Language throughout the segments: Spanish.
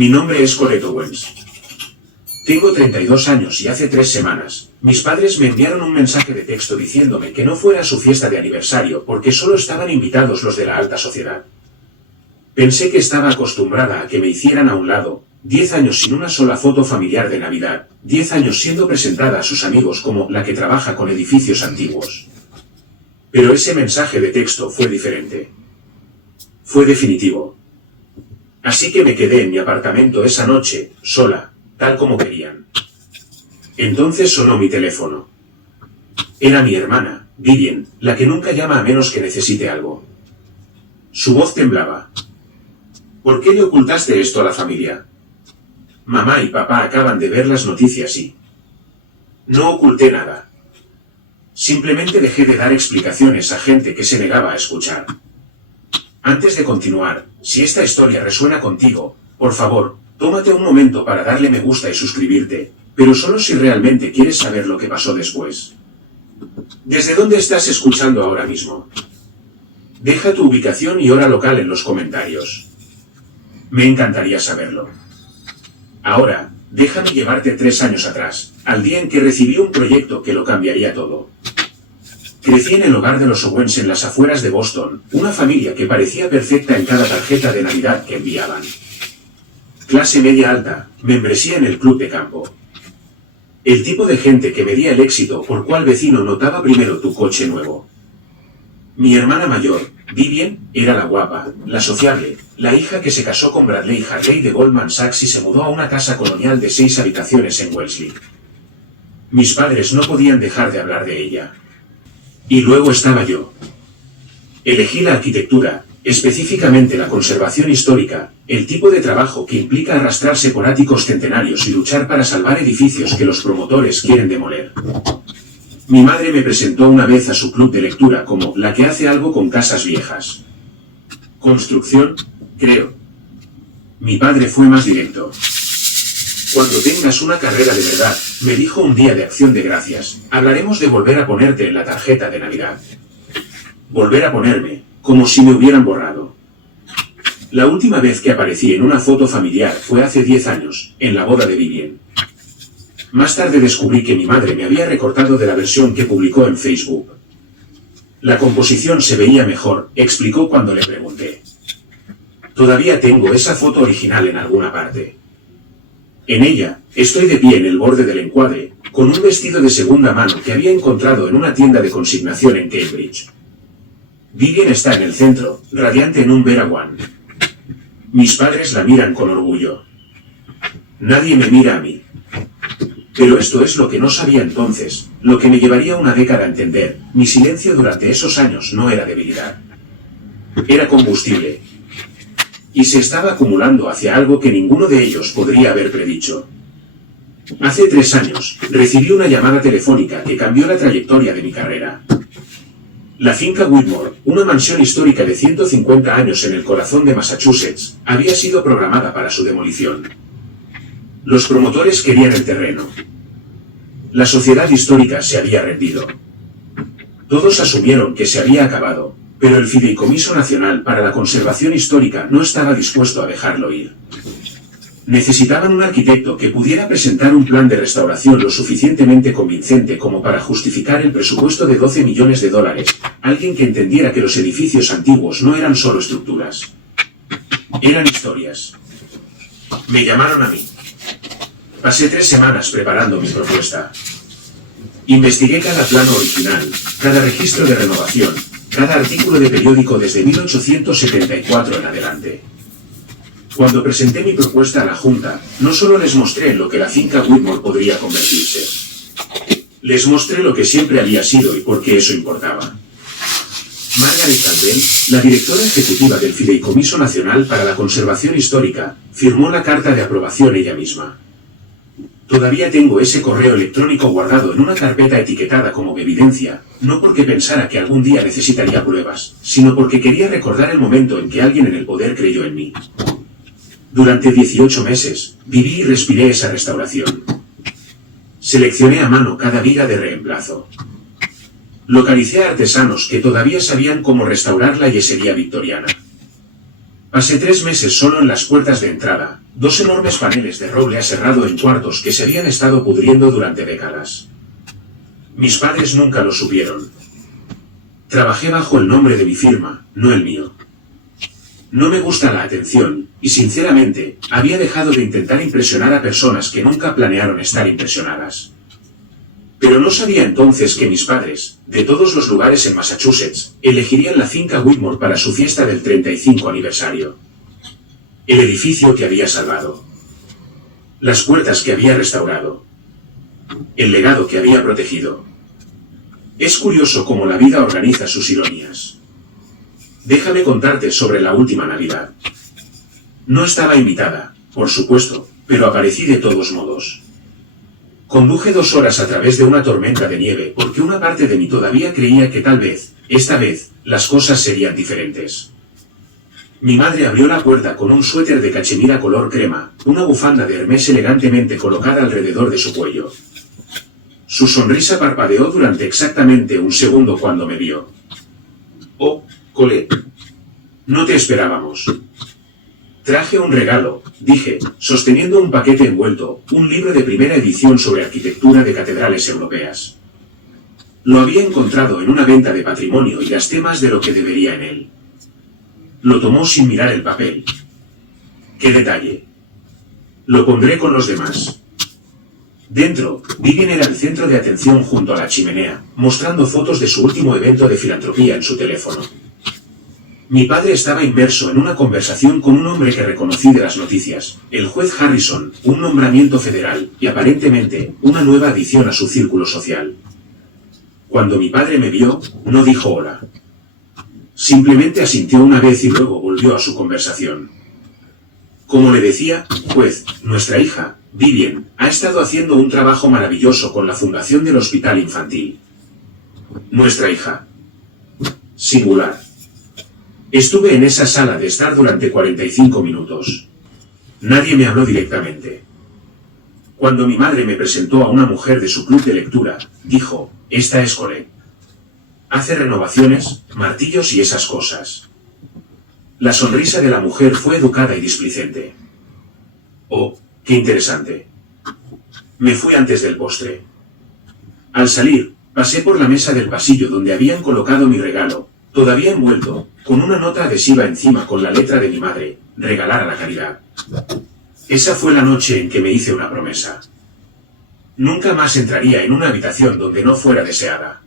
Mi nombre es Colette Owens. Tengo 32 años y hace 3 semanas, mis padres me enviaron un mensaje de texto diciéndome que no fuera a su fiesta de aniversario porque solo estaban invitados los de la alta sociedad. Pensé que estaba acostumbrada a que me hicieran a un lado, 10 años sin una sola foto familiar de Navidad, 10 años siendo presentada a sus amigos como la que trabaja con edificios antiguos. Pero ese mensaje de texto fue diferente. Fue definitivo. Así que me quedé en mi apartamento esa noche, sola, tal como querían. Entonces sonó mi teléfono. Era mi hermana, Vivian, la que nunca llama a menos que necesite algo. Su voz temblaba. ¿Por qué le ocultaste esto a la familia? Mamá y papá acaban de ver las noticias y... No oculté nada. Simplemente dejé de dar explicaciones a gente que se negaba a escuchar. Antes de continuar, si esta historia resuena contigo, por favor, tómate un momento para darle me gusta y suscribirte, pero solo si realmente quieres saber lo que pasó después. ¿Desde dónde estás escuchando ahora mismo? Deja tu ubicación y hora local en los comentarios. Me encantaría saberlo. Ahora, déjame llevarte 3 años atrás, al día en que recibí un proyecto que lo cambiaría todo. Crecí en el hogar de los Owens en las afueras de Boston, una familia que parecía perfecta en cada tarjeta de Navidad que enviaban. Clase media alta, membresía en el club de campo. El tipo de gente que medía el éxito por cuál vecino notaba primero tu coche nuevo. Mi hermana mayor, Vivian, era la guapa, la sociable, la hija que se casó con Bradley Hartley de Goldman Sachs y se mudó a una casa colonial de 6 habitaciones en Wellesley. Mis padres no podían dejar de hablar de ella. Y luego estaba yo. Elegí la arquitectura, específicamente la conservación histórica, el tipo de trabajo que implica arrastrarse por áticos centenarios y luchar para salvar edificios que los promotores quieren demoler. Mi madre me presentó una vez a su club de lectura como la que hace algo con casas viejas. Construcción, creo. Mi padre fue más directo. Cuando tengas una carrera de verdad, me dijo un día de acción de gracias, hablaremos de volver a ponerte en la tarjeta de Navidad. Volver a ponerme, como si me hubieran borrado. La última vez que aparecí en una foto familiar fue hace 10 años, en la boda de Vivian. Más tarde descubrí que mi madre me había recortado de la versión que publicó en Facebook. La composición se veía mejor, explicó cuando le pregunté. Todavía tengo esa foto original en alguna parte. En ella, estoy de pie en el borde del encuadre, con un vestido de segunda mano que había encontrado en una tienda de consignación en Cambridge. Vivian está en el centro, radiante en un Vera One. Mis padres la miran con orgullo. Nadie me mira a mí. Pero esto es lo que no sabía entonces, lo que me llevaría una década a entender. Mi silencio durante esos años no era debilidad. Era combustible. Y se estaba acumulando hacia algo que ninguno de ellos podría haber predicho. Hace 3 años, recibí una llamada telefónica que cambió la trayectoria de mi carrera. La finca Whitmore, una mansión histórica de 150 años en el corazón de Massachusetts, había sido programada para su demolición. Los promotores querían el terreno. La sociedad histórica se había rendido. Todos asumieron que se había acabado, pero el Fideicomiso Nacional para la Conservación Histórica no estaba dispuesto a dejarlo ir. Necesitaban un arquitecto que pudiera presentar un plan de restauración lo suficientemente convincente como para justificar el presupuesto de $12 millones, alguien que entendiera que los edificios antiguos no eran solo estructuras. Eran historias. Me llamaron a mí. Pasé 3 semanas preparando mi propuesta. Investigué cada plano original, cada registro de renovación, cada artículo de periódico desde 1874 en adelante. Cuando presenté mi propuesta a la Junta, no solo les mostré en lo que la finca Whitmore podría convertirse. Les mostré lo que siempre había sido y por qué eso importaba. Margaret Campbell, la directora ejecutiva del Fideicomiso Nacional para la Conservación Histórica, firmó la carta de aprobación ella misma. Todavía tengo ese correo electrónico guardado en una carpeta etiquetada como evidencia, no porque pensara que algún día necesitaría pruebas, sino porque quería recordar el momento en que alguien en el poder creyó en mí. Durante 18 meses, viví y respiré esa restauración. Seleccioné a mano cada viga de reemplazo. Localicé a artesanos que todavía sabían cómo restaurar la yesería victoriana. Pasé 3 meses solo en las puertas de entrada, 2 enormes paneles de roble aserrado en cuartos que se habían estado pudriendo durante décadas. Mis padres nunca lo supieron. Trabajé bajo el nombre de mi firma, no el mío. No me gusta la atención, y sinceramente, había dejado de intentar impresionar a personas que nunca planearon estar impresionadas. Pero no sabía entonces que mis padres, de todos los lugares en Massachusetts, elegirían la finca Whitmore para su fiesta del 35 aniversario. El edificio que había salvado. Las puertas que había restaurado. El legado que había protegido. Es curioso cómo la vida organiza sus ironías. Déjame contarte sobre la última Navidad. No estaba invitada, por supuesto, pero aparecí de todos modos. Conduje 2 horas a través de una tormenta de nieve porque una parte de mí todavía creía que tal vez, esta vez, las cosas serían diferentes. Mi madre abrió la puerta con un suéter de cachemira color crema, una bufanda de Hermès elegantemente colocada alrededor de su cuello. Su sonrisa parpadeó durante exactamente un segundo cuando me vio. «Oh, Colette. No te esperábamos». «Traje un regalo», dije, sosteniendo un paquete envuelto, un libro de primera edición sobre arquitectura de catedrales europeas. Lo había encontrado en una venta de patrimonio y gasté más de lo que debería en él. Lo tomó sin mirar el papel. «¡Qué detalle! Lo pondré con los demás». Dentro, Vivian era el centro de atención junto a la chimenea, mostrando fotos de su último evento de filantropía en su teléfono. Mi padre estaba inmerso en una conversación con un hombre que reconocí de las noticias, el juez Harrison, un nombramiento federal, y aparentemente, una nueva adición a su círculo social. Cuando mi padre me vio, no dijo hola. Simplemente asintió una vez y luego volvió a su conversación. Como le decía, juez, nuestra hija, Vivian, ha estado haciendo un trabajo maravilloso con la fundación del hospital infantil. Nuestra hija. Singular. Estuve en esa sala de estar durante 45 minutos. Nadie me habló directamente. Cuando mi madre me presentó a una mujer de su club de lectura, dijo, «Esta es Colette. Hace renovaciones, martillos y esas cosas». La sonrisa de la mujer fue educada y displicente. «Oh, qué interesante». Me fui antes del postre. Al salir, pasé por la mesa del pasillo donde habían colocado mi regalo, todavía envuelto, con una nota adhesiva encima con la letra de mi madre, regalar a la caridad. Esa fue la noche en que me hice una promesa. Nunca más entraría en una habitación donde no fuera deseada.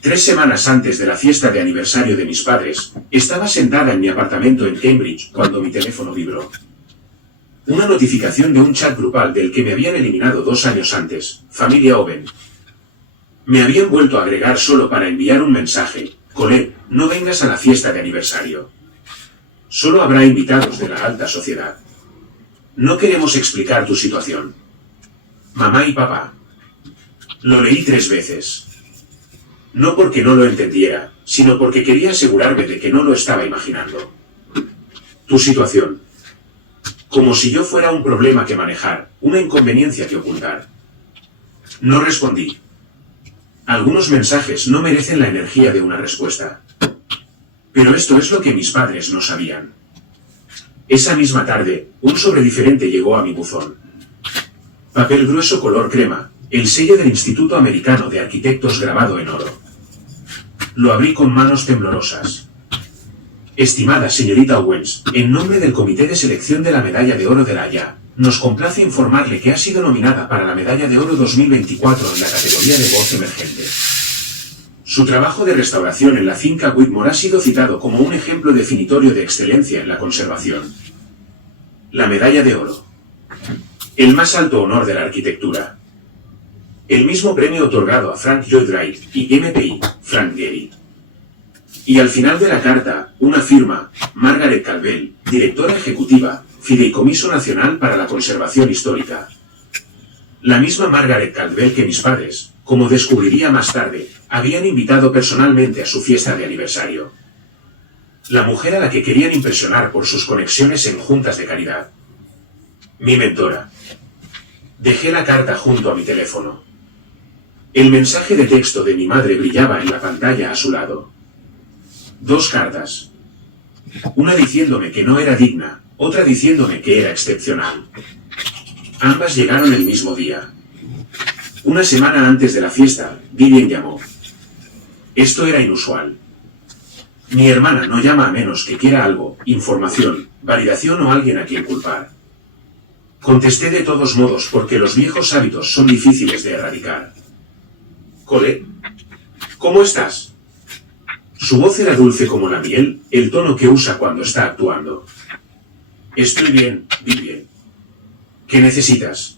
3 semanas antes de la fiesta de aniversario de mis padres, estaba sentada en mi apartamento en Cambridge cuando mi teléfono vibró. Una notificación de un chat grupal del que me habían eliminado 2 años antes, familia Owen. Me habían vuelto a agregar solo para enviar un mensaje, «Colette, no vengas a la fiesta de aniversario. Solo habrá invitados de la alta sociedad. No queremos explicar tu situación. Mamá y papá». Lo leí 3 veces. No porque no lo entendiera, sino porque quería asegurarme de que no lo estaba imaginando. Tu situación. Como si yo fuera un problema que manejar, una inconveniencia que ocultar. No respondí. Algunos mensajes no merecen la energía de una respuesta. Pero esto es lo que mis padres no sabían. Esa misma tarde, un sobre diferente llegó a mi buzón. Papel grueso color crema, el sello del Instituto Americano de Arquitectos grabado en oro. Lo abrí con manos temblorosas. Estimada señorita Owens, en nombre del Comité de Selección de la Medalla de Oro de la Haya, nos complace informarle que ha sido nominada para la Medalla de Oro 2024 en la categoría de voz emergente. Su trabajo de restauración en la finca Whitmore ha sido citado como un ejemplo definitorio de excelencia en la conservación. La Medalla de Oro. El más alto honor de la arquitectura. El mismo premio otorgado a Frank Lloyd Wright y MPI, Frank Gehry. Y al final de la carta, una firma, Margaret Caldwell, directora ejecutiva, Fideicomiso Nacional para la Conservación Histórica. La misma Margaret Caldwell que mis padres, como descubriría más tarde, habían invitado personalmente a su fiesta de aniversario. La mujer a la que querían impresionar por sus conexiones en juntas de caridad. Mi mentora. Dejé la carta junto a mi teléfono. El mensaje de texto de mi madre brillaba en la pantalla a su lado. 2 cartas. Una diciéndome que no era digna, otra diciéndome que era excepcional. Ambas llegaron el mismo día. Una semana antes de la fiesta, Vivian llamó. Esto era inusual. Mi hermana no llama a menos que quiera algo, información, validación o alguien a quien culpar. Contesté de todos modos porque los viejos hábitos son difíciles de erradicar. Cole, ¿cómo estás? Su voz era dulce como la miel, el tono que usa cuando está actuando. Estoy bien, Vivian. ¿Qué necesitas?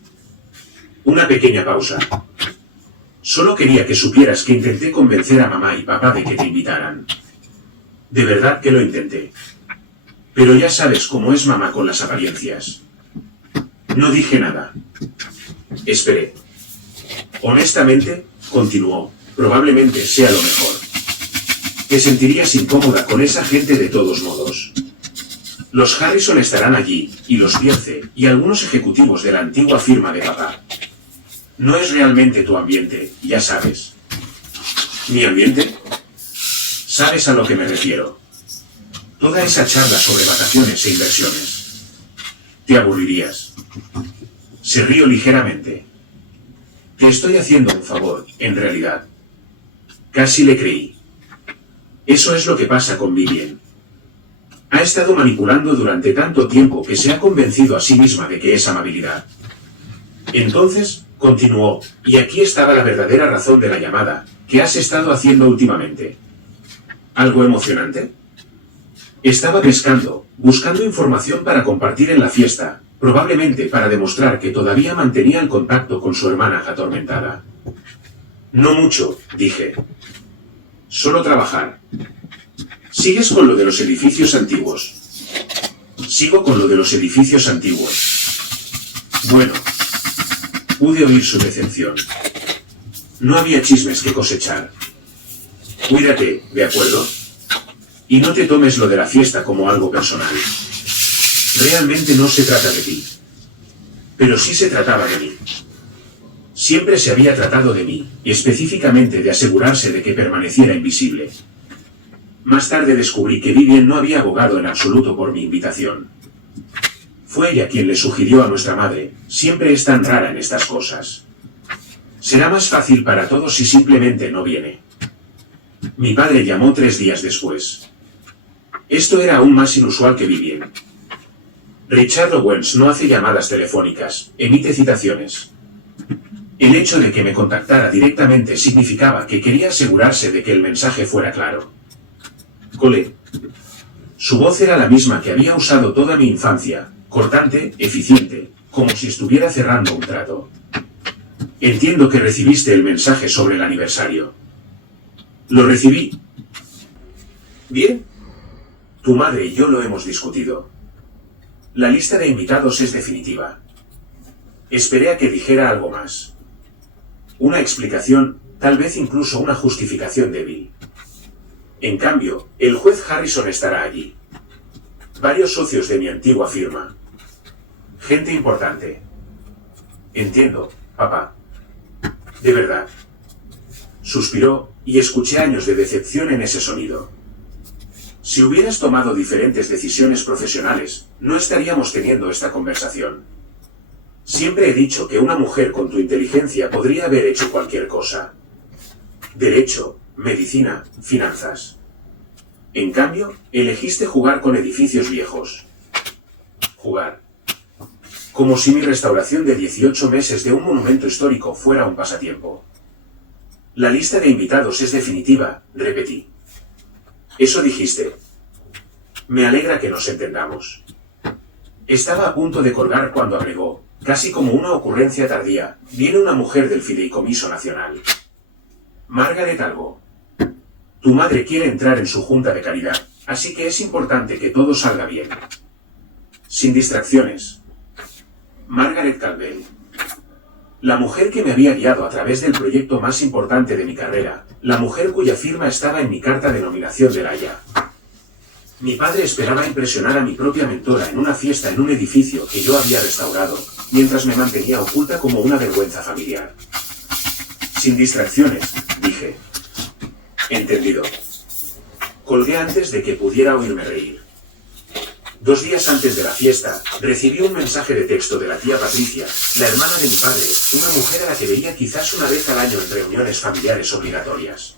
Una pequeña pausa. Solo quería que supieras que intenté convencer a mamá y papá de que te invitaran. De verdad que lo intenté. Pero ya sabes cómo es mamá con las apariencias. No dije nada. Esperé. Honestamente, continuó, probablemente sea lo mejor. Te sentirías incómoda con esa gente de todos modos. Los Harrison estarán allí, y los Pierce, y algunos ejecutivos de la antigua firma de papá. No es realmente tu ambiente, ya sabes. ¿Mi ambiente? ¿Sabes a lo que me refiero? Toda esa charla sobre vacaciones e inversiones. Te aburrirías. Se rió ligeramente. Te estoy haciendo un favor, en realidad. Casi le creí. Eso es lo que pasa con Vivian. Ha estado manipulando durante tanto tiempo que se ha convencido a sí misma de que es amabilidad. Entonces, continuó, y aquí estaba la verdadera razón de la llamada, ¿qué has estado haciendo últimamente? ¿Algo emocionante? Estaba pescando, buscando información para compartir en la fiesta, probablemente para demostrar que todavía mantenía el contacto con su hermana atormentada. No mucho, dije. Solo trabajar. ¿Sigues con lo de los edificios antiguos? Sigo con lo de los edificios antiguos. Bueno. Pude oír su decepción. No había chismes que cosechar. Cuídate, ¿de acuerdo? Y no te tomes lo de la fiesta como algo personal. Realmente no se trata de ti. Pero sí se trataba de mí. Siempre se había tratado de mí, específicamente de asegurarse de que permaneciera invisible. Más tarde descubrí que Vivian no había abogado en absoluto por mi invitación. Fue ella quien le sugirió a nuestra madre, siempre es tan rara en estas cosas. Será más fácil para todos si simplemente no viene. Mi padre llamó 3 días después. Esto era aún más inusual que Vivian. Richard Owens no hace llamadas telefónicas, emite citaciones. El hecho de que me contactara directamente significaba que quería asegurarse de que el mensaje fuera claro. Cole. Su voz era la misma que había usado toda mi infancia, cortante, eficiente, como si estuviera cerrando un trato. Entiendo que recibiste el mensaje sobre el aniversario. Lo recibí. Bien. Tu madre y yo lo hemos discutido. La lista de invitados es definitiva. Esperé a que dijera algo más. Una explicación, tal vez incluso una justificación débil. En cambio, el juez Harrison estará allí. Varios socios de mi antigua firma. Gente importante. Entiendo, papá. De verdad. Suspiró, y escuché años de decepción en ese sonido. Si hubieras tomado diferentes decisiones profesionales, no estaríamos teniendo esta conversación. Siempre he dicho que una mujer con tu inteligencia podría haber hecho cualquier cosa. Derecho, medicina, finanzas. En cambio, elegiste jugar con edificios viejos. Jugar. Como si mi restauración de 18 meses de un monumento histórico fuera un pasatiempo. La lista de invitados es definitiva, repetí. Eso dijiste. Me alegra que nos entendamos. Estaba a punto de colgar cuando agregó, casi como una ocurrencia tardía, viene una mujer del Fideicomiso Nacional. Margaret Algo. Tu madre quiere entrar en su junta de caridad, así que es importante que todo salga bien. Sin distracciones. Margaret Calvell. La mujer que me había guiado a través del proyecto más importante de mi carrera, la mujer cuya firma estaba en mi carta de nominación del Haya. Mi padre esperaba impresionar a mi propia mentora en una fiesta en un edificio que yo había restaurado, mientras me mantenía oculta como una vergüenza familiar. Sin distracciones, dije. Entendido. Colgué antes de que pudiera oírme reír. 2 días antes de la fiesta, recibí un mensaje de texto de la tía Patricia, la hermana de mi padre, una mujer a la que veía quizás una vez al año en reuniones familiares obligatorias.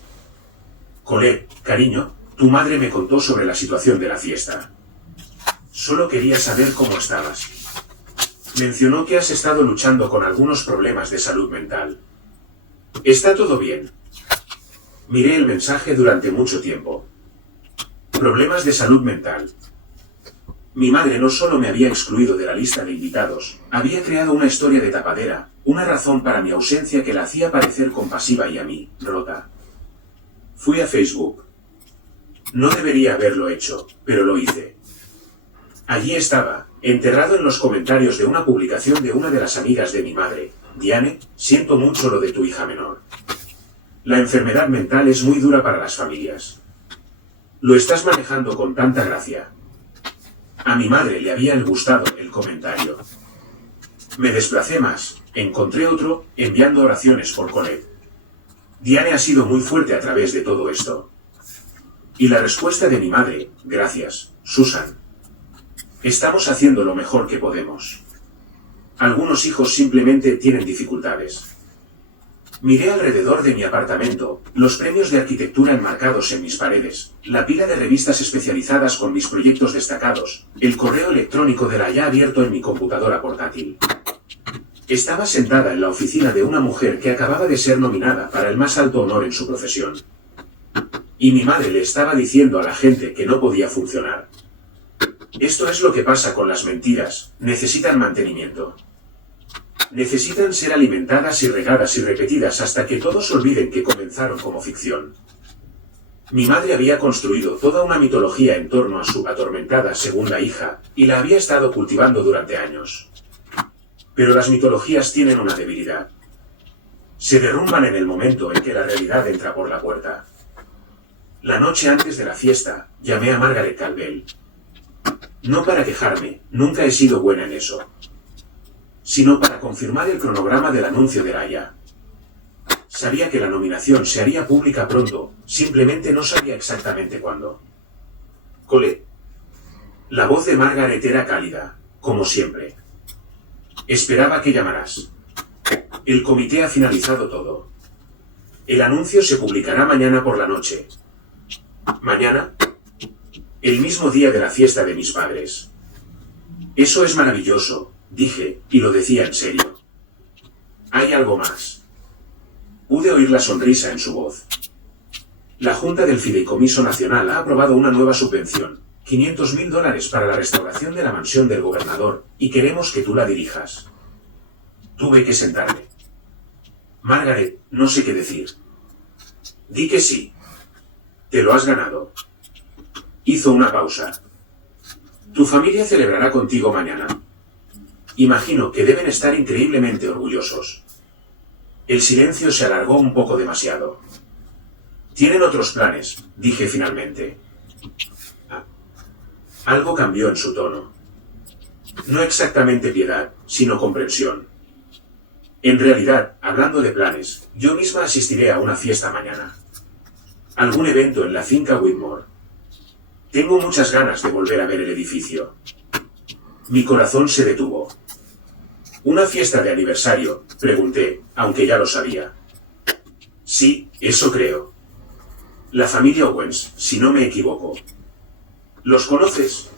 Colette, cariño, tu madre me contó sobre la situación de la fiesta. Solo quería saber cómo estabas. Mencionó que has estado luchando con algunos problemas de salud mental. ¿Está todo bien? Miré el mensaje durante mucho tiempo. Problemas de salud mental. Mi madre no solo me había excluido de la lista de invitados, había creado una historia de tapadera, una razón para mi ausencia que la hacía parecer compasiva y a mí, rota. Fui a Facebook. No debería haberlo hecho, pero lo hice. Allí estaba, enterrado en los comentarios de una publicación de una de las amigas de mi madre. Diane, siento mucho lo de tu hija menor. La enfermedad mental es muy dura para las familias. Lo estás manejando con tanta gracia. A mi madre le había gustado el comentario. Me desplacé más, encontré otro, enviando oraciones por Colette. Diane ha sido muy fuerte a través de todo esto. Y la respuesta de mi madre, gracias, Susan. Estamos haciendo lo mejor que podemos. Algunos hijos simplemente tienen dificultades. Miré alrededor de mi apartamento, los premios de arquitectura enmarcados en mis paredes, la pila de revistas especializadas con mis proyectos destacados, el correo electrónico de la ya abierto en mi computadora portátil. Estaba sentada en la oficina de una mujer que acababa de ser nominada para el más alto honor en su profesión. Y mi madre le estaba diciendo a la gente que no podía funcionar. Esto es lo que pasa con las mentiras, necesitan mantenimiento. Necesitan ser alimentadas y regadas y repetidas hasta que todos olviden que comenzaron como ficción. Mi madre había construido toda una mitología en torno a su atormentada segunda hija, y la había estado cultivando durante años. Pero las mitologías tienen una debilidad. Se derrumban en el momento en que la realidad entra por la puerta. La noche antes de la fiesta, llamé a Margaret Calvell. No para quejarme, nunca he sido buena en eso, sino para confirmar el cronograma del anuncio de Raya. Sabía que la nominación se haría pública pronto, simplemente no sabía exactamente cuándo. Colette. La voz de Margaret era cálida, como siempre. Esperaba que llamaras. El comité ha finalizado todo. El anuncio se publicará mañana por la noche. ¿Mañana? El mismo día de la fiesta de mis padres. Eso es maravilloso, dije, y lo decía en serio. Hay algo más. Pude oír la sonrisa en su voz. La Junta del Fideicomiso Nacional ha aprobado una nueva subvención, $500.000 para la restauración de la mansión del gobernador, y queremos que tú la dirijas. Tuve que sentarme. Margaret, no sé qué decir. Di que sí. Te lo has ganado. Hizo una pausa. Tu familia celebrará contigo mañana. Imagino que deben estar increíblemente orgullosos. El silencio se alargó un poco demasiado. Tienen otros planes, dije finalmente. Algo cambió en su tono. No exactamente piedad, sino comprensión. En realidad, hablando de planes, yo misma asistiré a una fiesta mañana. Algún evento en la finca Whitmore. Tengo muchas ganas de volver a ver el edificio. Mi corazón se detuvo. ¿Una fiesta de aniversario?, pregunté, aunque ya lo sabía. Sí, eso creo. La familia Owens, si no me equivoco. ¿Los conoces?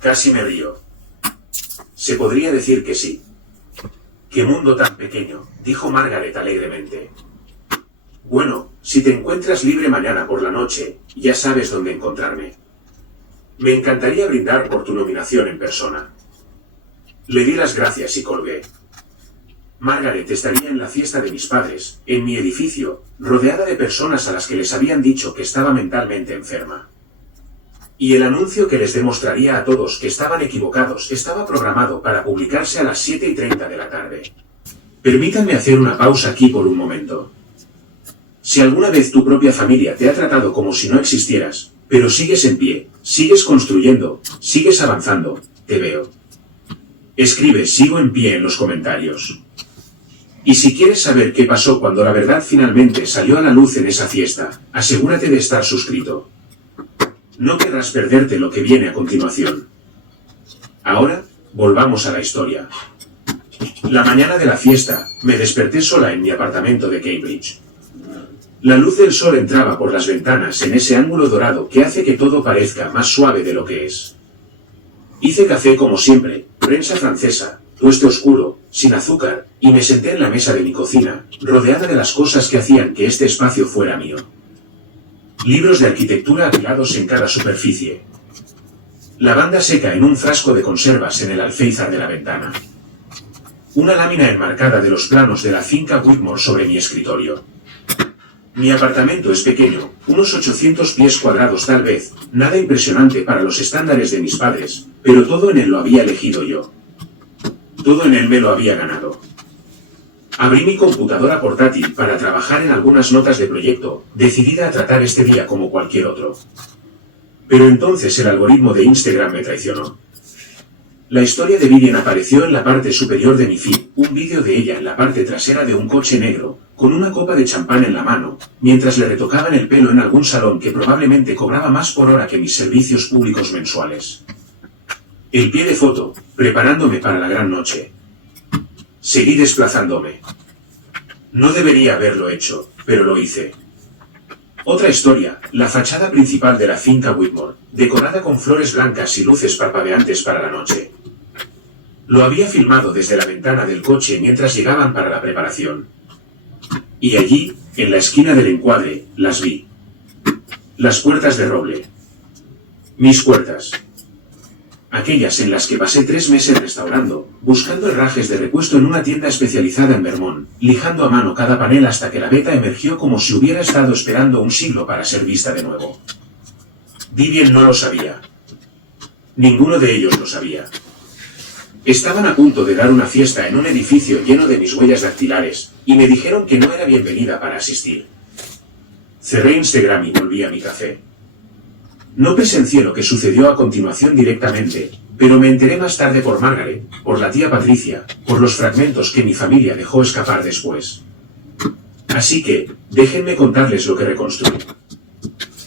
Casi me río. Se podría decir que sí. ¡Qué mundo tan pequeño!, dijo Margaret alegremente. Bueno, si te encuentras libre mañana por la noche, ya sabes dónde encontrarme. Me encantaría brindar por tu nominación en persona. Le di las gracias y colgué. Margaret estaría en la fiesta de mis padres, en mi edificio, rodeada de personas a las que les habían dicho que estaba mentalmente enferma. Y el anuncio que les demostraría a todos que estaban equivocados estaba programado para publicarse a las 7:30 de la tarde. Permítanme hacer una pausa aquí por un momento. Si alguna vez tu propia familia te ha tratado como si no existieras, pero sigues en pie, sigues construyendo, sigues avanzando, te veo. Escribe "sigo en pie" en los comentarios. Y si quieres saber qué pasó cuando la verdad finalmente salió a la luz en esa fiesta, asegúrate de estar suscrito. No querrás perderte lo que viene a continuación. Ahora, volvamos a la historia. La mañana de la fiesta, me desperté sola en mi apartamento de Cambridge. La luz del sol entraba por las ventanas en ese ángulo dorado que hace que todo parezca más suave de lo que es. Hice café como siempre, prensa francesa, tueste oscuro, sin azúcar, y me senté en la mesa de mi cocina, rodeada de las cosas que hacían que este espacio fuera mío. Libros de arquitectura apilados en cada superficie. Lavanda seca en un frasco de conservas en el alféizar de la ventana. Una lámina enmarcada de los planos de la finca Whitmore sobre mi escritorio. Mi apartamento es pequeño, unos 800 pies cuadrados tal vez, nada impresionante para los estándares de mis padres, pero todo en él lo había elegido yo. Todo en él me lo había ganado. Abrí mi computadora portátil para trabajar en algunas notas de proyecto, decidida a tratar este día como cualquier otro. Pero entonces el algoritmo de Instagram me traicionó. La historia de Vivian apareció en la parte superior de mi feed, un vídeo de ella en la parte trasera de un coche negro, con una copa de champán en la mano, mientras le retocaban el pelo en algún salón que probablemente cobraba más por hora que mis servicios públicos mensuales. El pie de foto, preparándome para la gran noche. Seguí desplazándome. No debería haberlo hecho, pero lo hice. Otra historia, la fachada principal de la finca Whitmore, decorada con flores blancas y luces parpadeantes para la noche. Lo había filmado desde la ventana del coche mientras llegaban para la preparación. Y allí, en la esquina del encuadre, las vi. Las puertas de roble. Mis puertas. Aquellas en las que pasé 3 meses restaurando, buscando herrajes de repuesto en una tienda especializada en Vermont, lijando a mano cada panel hasta que la veta emergió como si hubiera estado esperando un siglo para ser vista de nuevo. Vivian no lo sabía. Ninguno de ellos lo sabía. Estaban a punto de dar una fiesta en un edificio lleno de mis huellas dactilares, y me dijeron que no era bienvenida para asistir. Cerré Instagram y volví a mi café. No presencié lo que sucedió a continuación directamente, pero me enteré más tarde por Margaret, por la tía Patricia, por los fragmentos que mi familia dejó escapar después. Así que, déjenme contarles lo que reconstruí.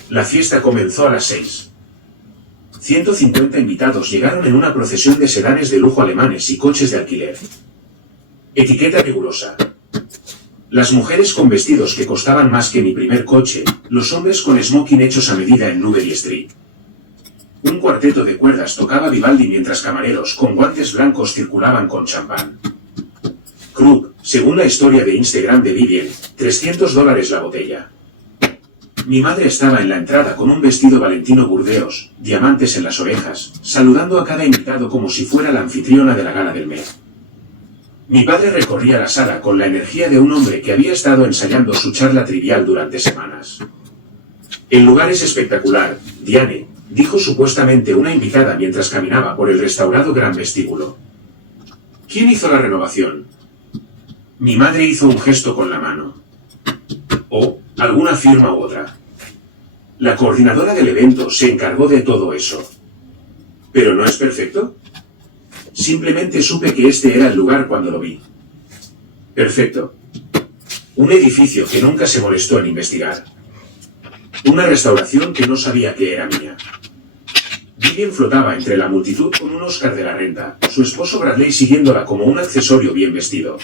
La fiesta comenzó a las 6. 150 invitados llegaron en una procesión de sedanes de lujo alemanes y coches de alquiler. Etiqueta rigurosa. Las mujeres con vestidos que costaban más que mi primer coche, los hombres con smoking hechos a medida en Newbury Street. Un cuarteto de cuerdas tocaba Vivaldi mientras camareros con guantes blancos circulaban con champán. Krug, según la historia de Instagram de Vivian, $300 la botella. Mi madre estaba en la entrada con un vestido Valentino Burdeos, diamantes en las orejas, saludando a cada invitado como si fuera la anfitriona de la gala del Met. Mi padre recorría la sala con la energía de un hombre que había estado ensayando su charla trivial durante semanas. El lugar es espectacular, Diane, dijo supuestamente una invitada mientras caminaba por el restaurado gran vestíbulo. ¿Quién hizo la renovación? Mi madre hizo un gesto con la mano. O, alguna firma u otra. La coordinadora del evento se encargó de todo eso. ¿Pero no es perfecto? Simplemente supe que este era el lugar cuando lo vi. Perfecto. Un edificio que nunca se molestó en investigar. Una restauración que no sabía que era mía. Vivian flotaba entre la multitud con un Oscar de la renta, su esposo Bradley siguiéndola como un accesorio bien vestido.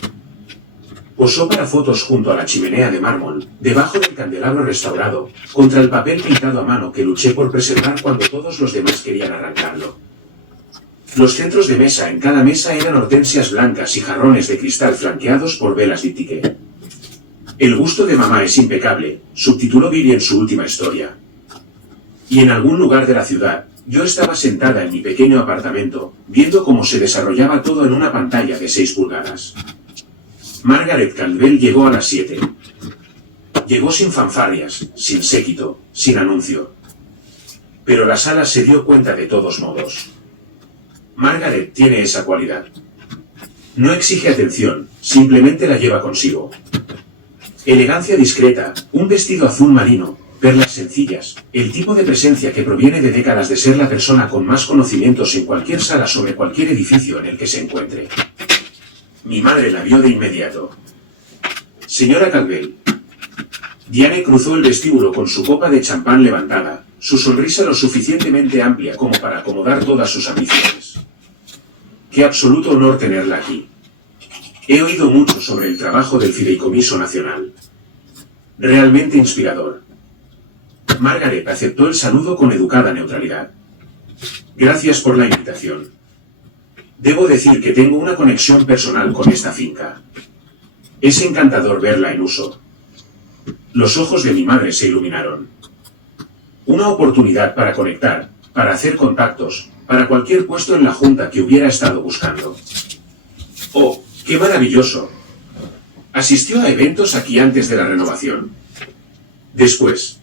Posó para fotos junto a la chimenea de mármol, debajo del candelabro restaurado, contra el papel pintado a mano que luché por preservar cuando todos los demás querían arrancarlo. Los centros de mesa en cada mesa eran hortensias blancas y jarrones de cristal flanqueados por velas díptico. El gusto de mamá es impecable, subtituló Vivian su última historia. Y en algún lugar de la ciudad, yo estaba sentada en mi pequeño apartamento, viendo cómo se desarrollaba todo en una pantalla de 6 pulgadas. Margaret Caldwell llegó a las 7. Llegó sin fanfarrias, sin séquito, sin anuncio. Pero la sala se dio cuenta de todos modos. Margaret tiene esa cualidad. No exige atención, simplemente la lleva consigo. Elegancia discreta, un vestido azul marino, perlas sencillas, el tipo de presencia que proviene de décadas de ser la persona con más conocimientos en cualquier sala sobre cualquier edificio en el que se encuentre. Mi madre la vio de inmediato. Señora Caldwell. Diane cruzó el vestíbulo con su copa de champán levantada, su sonrisa lo suficientemente amplia como para acomodar todas sus ambiciones. Qué absoluto honor tenerla aquí. He oído mucho sobre el trabajo del Fideicomiso Nacional. Realmente inspirador. Margaret aceptó el saludo con educada neutralidad. Gracias por la invitación. Debo decir que tengo una conexión personal con esta finca. Es encantador verla en uso. Los ojos de mi madre se iluminaron. Una oportunidad para conectar, para hacer contactos, para cualquier puesto en la junta que hubiera estado buscando. ¡Oh, qué maravilloso! ¿Asistió a eventos aquí antes de la renovación? Después.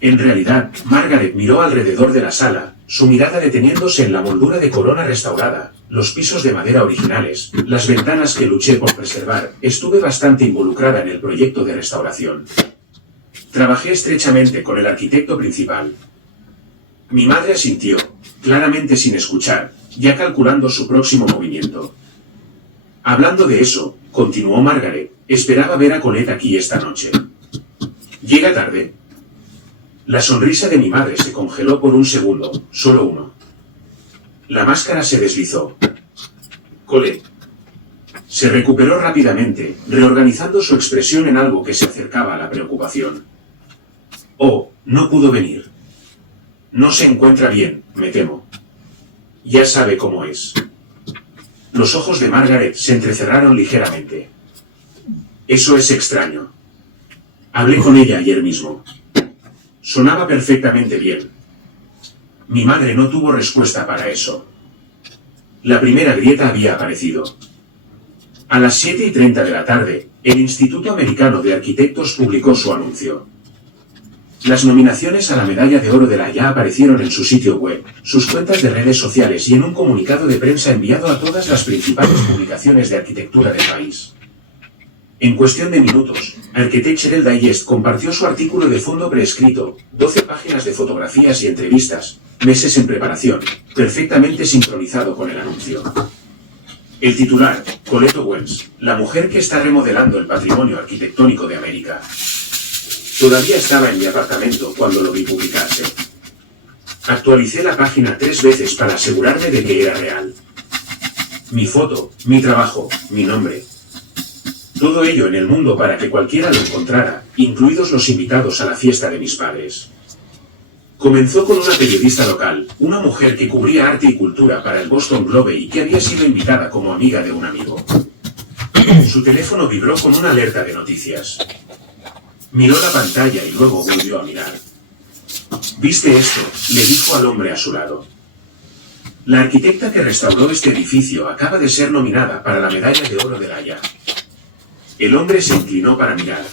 En realidad, Margaret miró alrededor de la sala, su mirada deteniéndose en la moldura de corona restaurada, los pisos de madera originales, las ventanas que luché por preservar. Estuve bastante involucrada en el proyecto de restauración. Trabajé estrechamente con el arquitecto principal. Mi madre asintió, claramente sin escuchar, ya calculando su próximo movimiento. Hablando de eso, continuó Margaret, esperaba ver a Colette aquí esta noche. ¿Llega tarde? La sonrisa de mi madre se congeló por un segundo, solo uno. La máscara se deslizó. Colette. Se recuperó rápidamente, reorganizando su expresión en algo que se acercaba a la preocupación. Oh, no pudo venir. No se encuentra bien, me temo. Ya sabe cómo es. Los ojos de Margaret se entrecerraron ligeramente. Eso es extraño. Hablé con ella ayer mismo. Sonaba perfectamente bien. Mi madre no tuvo respuesta para eso. La primera grieta había aparecido. A las 7:30 de la tarde, el Instituto Americano de Arquitectos publicó su anuncio. Las nominaciones a la Medalla de Oro de la Haya aparecieron en su sitio web, sus cuentas de redes sociales y en un comunicado de prensa enviado a todas las principales publicaciones de arquitectura del país. En cuestión de minutos, Architectural Digest compartió su artículo de fondo preescrito, 12 páginas de fotografías y entrevistas, meses en preparación, perfectamente sincronizado con el anuncio. El titular, Colette Owens, la mujer que está remodelando el patrimonio arquitectónico de América. Todavía estaba en mi apartamento cuando lo vi publicarse. Actualicé la página 3 veces para asegurarme de que era real. Mi foto, mi trabajo, mi nombre. Todo ello en el mundo para que cualquiera lo encontrara, incluidos los invitados a la fiesta de mis padres. Comenzó con una periodista local, una mujer que cubría arte y cultura para el Boston Globe y que había sido invitada como amiga de un amigo. Su teléfono vibró con una alerta de noticias. Miró la pantalla y luego volvió a mirar. ¿Viste esto?, le dijo al hombre a su lado. La arquitecta que restauró este edificio acaba de ser nominada para la Medalla de Oro de la Haya. El hombre se inclinó para mirar.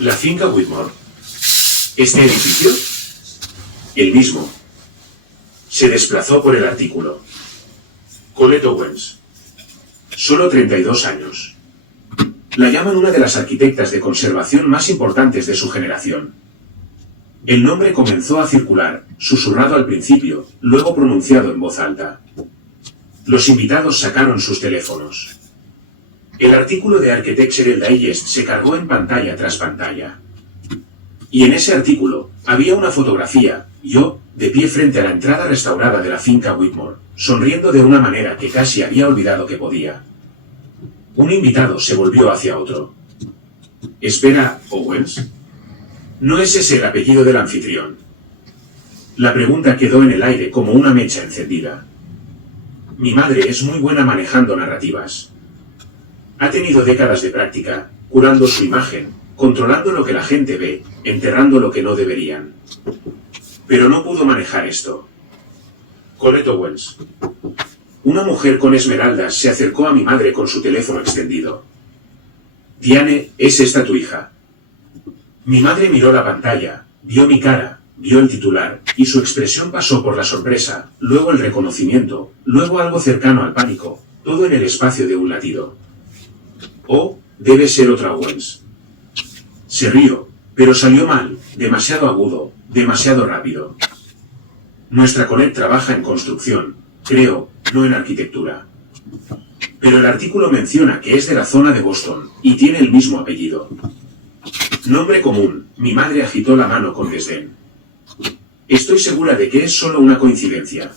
¿La finca Whitmore? ¿Este edificio? El mismo. Se desplazó por el artículo. Colette Owens. Solo 32 años. La llaman una de las arquitectas de conservación más importantes de su generación. El nombre comenzó a circular, susurrado al principio, luego pronunciado en voz alta. Los invitados sacaron sus teléfonos. El artículo de Architectural Digest se cargó en pantalla tras pantalla. Y en ese artículo, había una fotografía, yo, de pie frente a la entrada restaurada de la finca Whitmore, sonriendo de una manera que casi había olvidado que podía. Un invitado se volvió hacia otro. Espera, Owens. ¿No es ese el apellido del anfitrión? La pregunta quedó en el aire como una mecha encendida. Mi madre es muy buena manejando narrativas. Ha tenido décadas de práctica, curando su imagen, controlando lo que la gente ve, enterrando lo que no deberían. Pero no pudo manejar esto. Colette Owens. Una mujer con esmeraldas se acercó a mi madre con su teléfono extendido. Diane, ¿es esta tu hija? Mi madre miró la pantalla, vio mi cara, vio el titular, y su expresión pasó por la sorpresa, luego el reconocimiento, luego algo cercano al pánico, todo en el espacio de un latido. Oh, debe ser otra Owens. Se rió, pero salió mal, demasiado agudo, demasiado rápido. Nuestra Colette trabaja en construcción, creo, no en arquitectura. Pero el artículo menciona que es de la zona de Boston, y tiene el mismo apellido. Nombre común, mi madre agitó la mano con desdén. Estoy segura de que es solo una coincidencia.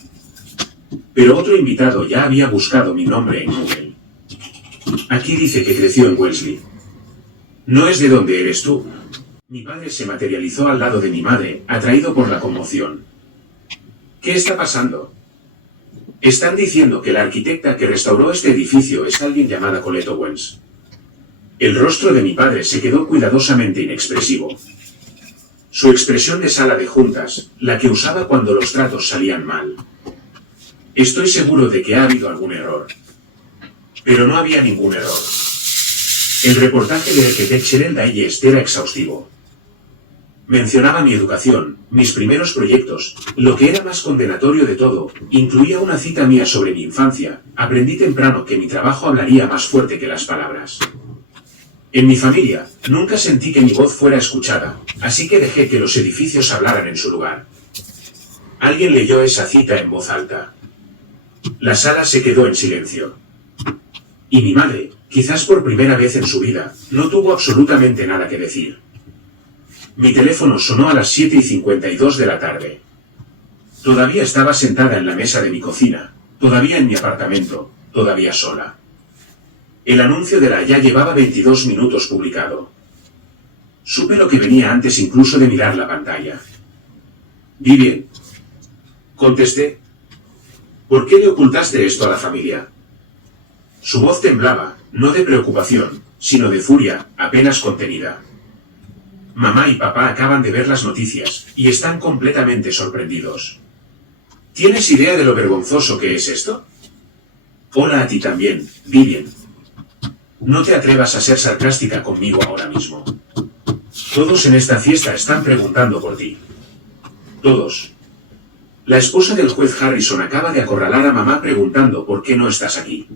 Pero otro invitado ya había buscado mi nombre en Google. Aquí dice que creció en Wellesley. No es de donde eres tú. Mi padre se materializó al lado de mi madre, atraído por la conmoción. ¿Qué está pasando? Están diciendo que la arquitecta que restauró este edificio es alguien llamada Colette Owens. El rostro de mi padre se quedó cuidadosamente inexpresivo. Su expresión de sala de juntas, la que usaba cuando los tratos salían mal. Estoy seguro de que ha habido algún error. Pero no había ningún error. El reportaje de Architectural Digest era exhaustivo. Mencionaba mi educación, mis primeros proyectos, lo que era más condenatorio de todo, incluía una cita mía sobre mi infancia. Aprendí temprano que mi trabajo hablaría más fuerte que las palabras. En mi familia, nunca sentí que mi voz fuera escuchada, así que dejé que los edificios hablaran en su lugar. Alguien leyó esa cita en voz alta. La sala se quedó en silencio. Y mi madre, quizás por primera vez en su vida, no tuvo absolutamente nada que decir. Mi teléfono sonó a las 7:52 de la tarde. Todavía estaba sentada en la mesa de mi cocina, todavía en mi apartamento, todavía sola. El anuncio de la ya llevaba 22 minutos publicado. Supe lo que venía antes incluso de mirar la pantalla. Vivian. Contesté. ¿Por qué le ocultaste esto a la familia? Su voz temblaba, no de preocupación, sino de furia, apenas contenida. Mamá y papá acaban de ver las noticias, y están completamente sorprendidos. ¿Tienes idea de lo vergonzoso que es esto? Hola a ti también, Vivian. No te atrevas a ser sarcástica conmigo ahora mismo. Todos en esta fiesta están preguntando por ti. Todos. La esposa del juez Harrison acaba de acorralar a mamá preguntando por qué no estás aquí.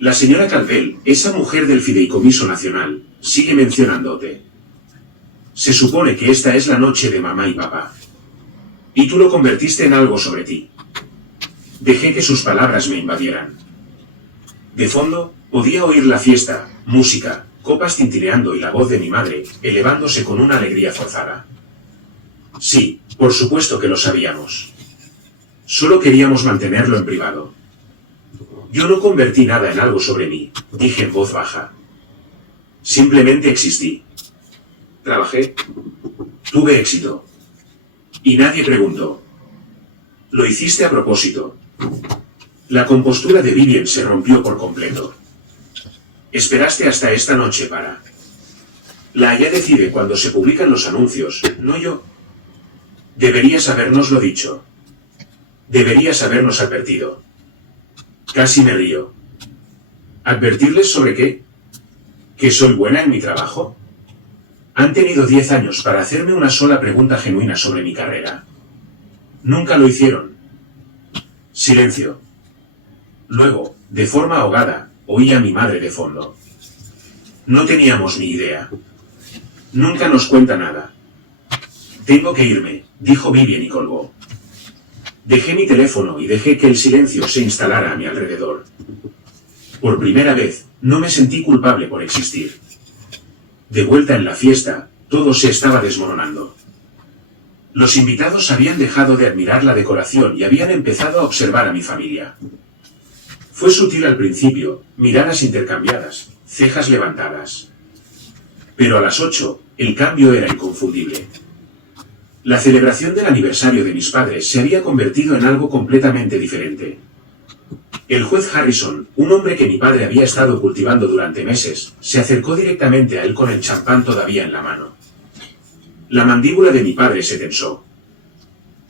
La señora Caldwell, esa mujer del Fideicomiso Nacional, sigue mencionándote. Se supone que esta es la noche de mamá y papá. Y tú lo convertiste en algo sobre ti. Dejé que sus palabras me invadieran. De fondo, podía oír la fiesta, música, copas tintineando y la voz de mi madre, elevándose con una alegría forzada. Sí, por supuesto que lo sabíamos. Solo queríamos mantenerlo en privado. Yo no convertí nada en algo sobre mí, dije en voz baja. Simplemente existí. Trabajé. Tuve éxito. Y nadie preguntó. Lo hiciste a propósito. La compostura de Vivian se rompió por completo. Esperaste hasta esta noche para... La Haya decide cuando se publican los anuncios, no yo. Deberías habérnoslo dicho. Deberías habernos advertido. Casi me río. ¿Advertirles sobre qué? ¿Que soy buena en mi trabajo? Han tenido 10 años para hacerme una sola pregunta genuina sobre mi carrera. Nunca lo hicieron. Silencio. Luego, de forma ahogada, oí a mi madre de fondo. No teníamos ni idea. Nunca nos cuenta nada. Tengo que irme, dijo Vivian y colgó. Dejé mi teléfono y dejé que el silencio se instalara a mi alrededor. Por primera vez, no me sentí culpable por existir. De vuelta en la fiesta, todo se estaba desmoronando. Los invitados habían dejado de admirar la decoración y habían empezado a observar a mi familia. Fue sutil al principio, miradas intercambiadas, cejas levantadas. Pero a las 8, el cambio era inconfundible. La celebración del aniversario de mis padres se había convertido en algo completamente diferente. El juez Harrison, un hombre que mi padre había estado cultivando durante meses, se acercó directamente a él con el champán todavía en la mano. La mandíbula de mi padre se tensó.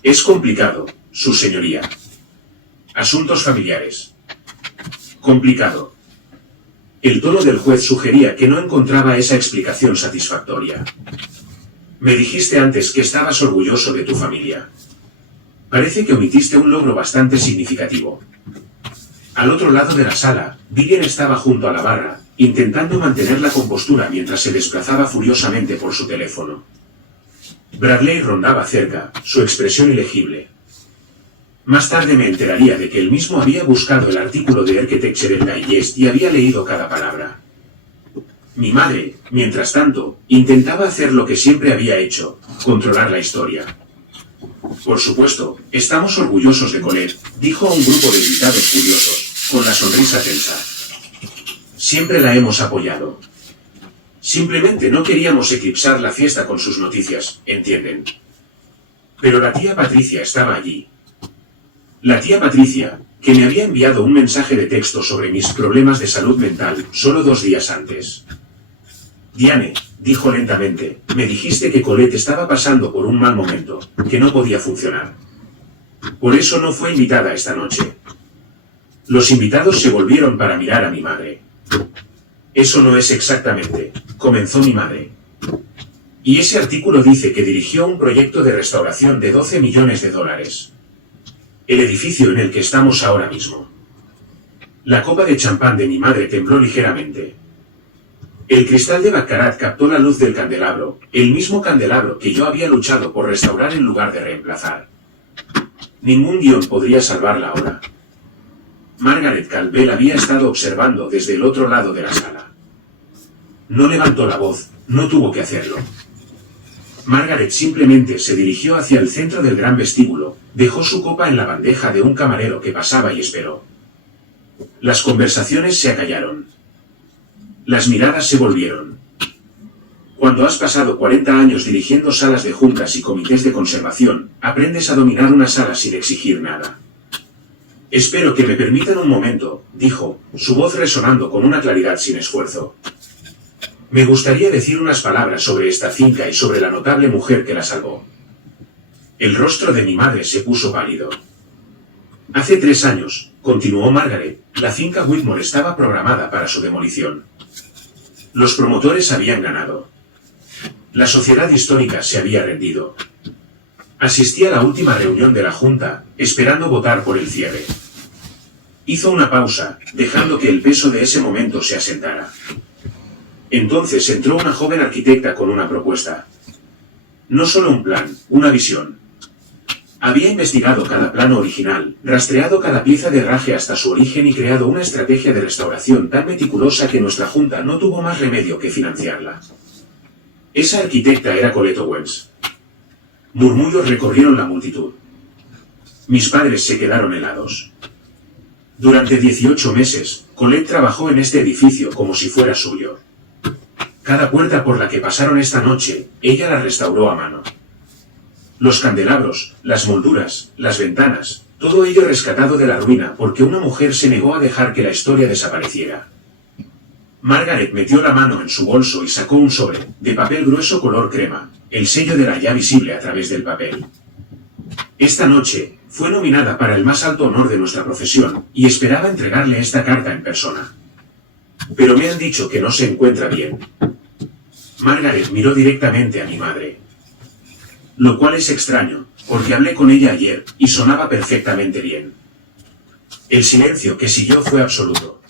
Es complicado, su señoría. Asuntos familiares. Complicado. El tono del juez sugería que no encontraba esa explicación satisfactoria. Me dijiste antes que estabas orgulloso de tu familia. Parece que omitiste un logro bastante significativo. Al otro lado de la sala, Vivian estaba junto a la barra, intentando mantener la compostura mientras se desplazaba furiosamente por su teléfono. Bradley rondaba cerca, su expresión ilegible. Más tarde me enteraría de que él mismo había buscado el artículo de Architectural Digest y había leído cada palabra. Mi madre, mientras tanto, intentaba hacer lo que siempre había hecho, controlar la historia. Por supuesto, estamos orgullosos de Colette, dijo a un grupo de invitados curiosos, con la sonrisa tensa. Siempre la hemos apoyado. Simplemente no queríamos eclipsar la fiesta con sus noticias, ¿entienden? Pero la tía Patricia estaba allí. La tía Patricia, que me había enviado un mensaje de texto sobre mis problemas de salud mental, solo 2 días antes. Diane, dijo lentamente, me dijiste que Colette estaba pasando por un mal momento, que no podía funcionar. Por eso no fue invitada esta noche. Los invitados se volvieron para mirar a mi madre. Eso no es exactamente, comenzó mi madre. Y ese artículo dice que dirigió un proyecto de restauración de $12 millones. El edificio en el que estamos ahora mismo. La copa de champán de mi madre tembló ligeramente. El cristal de Baccarat captó la luz del candelabro, el mismo candelabro que yo había luchado por restaurar en lugar de reemplazar. Ningún guión podría salvarla ahora. Margaret Calvell había estado observando desde el otro lado de la sala. No levantó la voz, no tuvo que hacerlo. Margaret simplemente se dirigió hacia el centro del gran vestíbulo, dejó su copa en la bandeja de un camarero que pasaba y esperó. Las conversaciones se acallaron. Las miradas se volvieron. Cuando has pasado 40 años dirigiendo salas de juntas y comités de conservación, aprendes a dominar una sala sin exigir nada. Espero que me permitan un momento, dijo, su voz resonando con una claridad sin esfuerzo. Me gustaría decir unas palabras sobre esta finca y sobre la notable mujer que la salvó. El rostro de mi madre se puso pálido. Hace 3 años, continuó Margaret, la finca Whitmore estaba programada para su demolición. Los promotores habían ganado. La sociedad histórica se había rendido. Asistí a la última reunión de la Junta, esperando votar por el cierre. Hizo una pausa, dejando que el peso de ese momento se asentara. Entonces entró una joven arquitecta con una propuesta. No solo un plan, una visión. Había investigado cada plano original, rastreado cada pieza de herraje hasta su origen y creado una estrategia de restauración tan meticulosa que nuestra Junta no tuvo más remedio que financiarla. Esa arquitecta era Colette Owens. Murmullos recorrieron la multitud. Mis padres se quedaron helados. Durante 18 meses, Colette trabajó en este edificio como si fuera suyo. Cada puerta por la que pasaron esta noche, ella la restauró a mano. Los candelabros, las molduras, las ventanas, todo ello rescatado de la ruina porque una mujer se negó a dejar que la historia desapareciera. Margaret metió la mano en su bolso y sacó un sobre, de papel grueso color crema, el sello de la ya visible a través del papel. Esta noche, fue nominada para el más alto honor de nuestra profesión, y esperaba entregarle esta carta en persona. Pero me han dicho que no se encuentra bien. Margaret miró directamente a mi madre. Lo cual es extraño, porque hablé con ella ayer, y sonaba perfectamente bien. El silencio que siguió fue absoluto.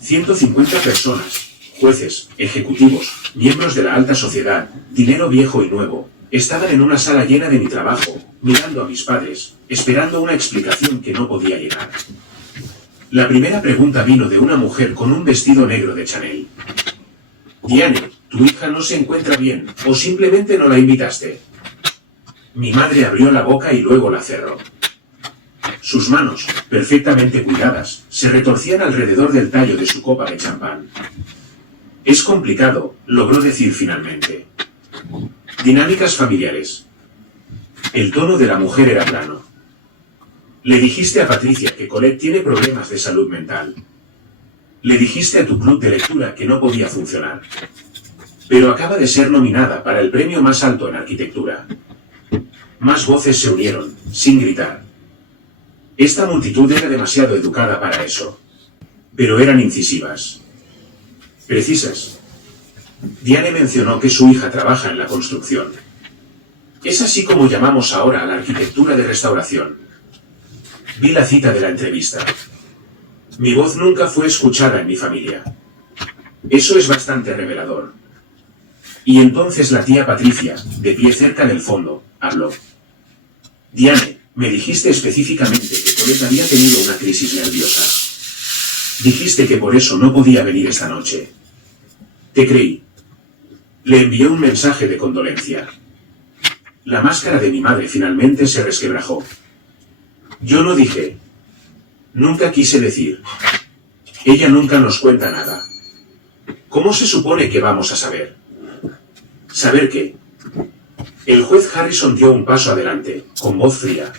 150 personas, jueces, ejecutivos, miembros de la alta sociedad, dinero viejo y nuevo, estaban en una sala llena de mi trabajo, mirando a mis padres, esperando una explicación que no podía llegar. La primera pregunta vino de una mujer con un vestido negro de Chanel. Diane, ¿tu hija no se encuentra bien, o simplemente no la invitaste? Mi madre abrió la boca y luego la cerró. Sus manos, perfectamente cuidadas, se retorcían alrededor del tallo de su copa de champán. Es complicado, logró decir finalmente. Dinámicas familiares. El tono de la mujer era plano. Le dijiste a Patricia que Colette tiene problemas de salud mental. Le dijiste a tu club de lectura que no podía funcionar. Pero acaba de ser nominada para el premio más alto en arquitectura. Más voces se unieron, sin gritar. Esta multitud era demasiado educada para eso. Pero eran incisivas. Precisas. Diane mencionó que su hija trabaja en la construcción. Es así como llamamos ahora a la arquitectura de restauración. Vi la cita de la entrevista. Mi voz nunca fue escuchada en mi familia. Eso es bastante revelador. Y entonces la tía Patricia, de pie cerca del fondo, habló. Diane, me dijiste específicamente que Colette había tenido una crisis nerviosa. Dijiste que por eso no podía venir esta noche. Te creí. Le envié un mensaje de condolencia. La máscara de mi madre finalmente se resquebrajó. Yo no dije. Nunca quise decir. Ella nunca nos cuenta nada. ¿Cómo se supone que vamos a saber? ¿Saber qué? El juez Harrison dio un paso adelante, con voz fría.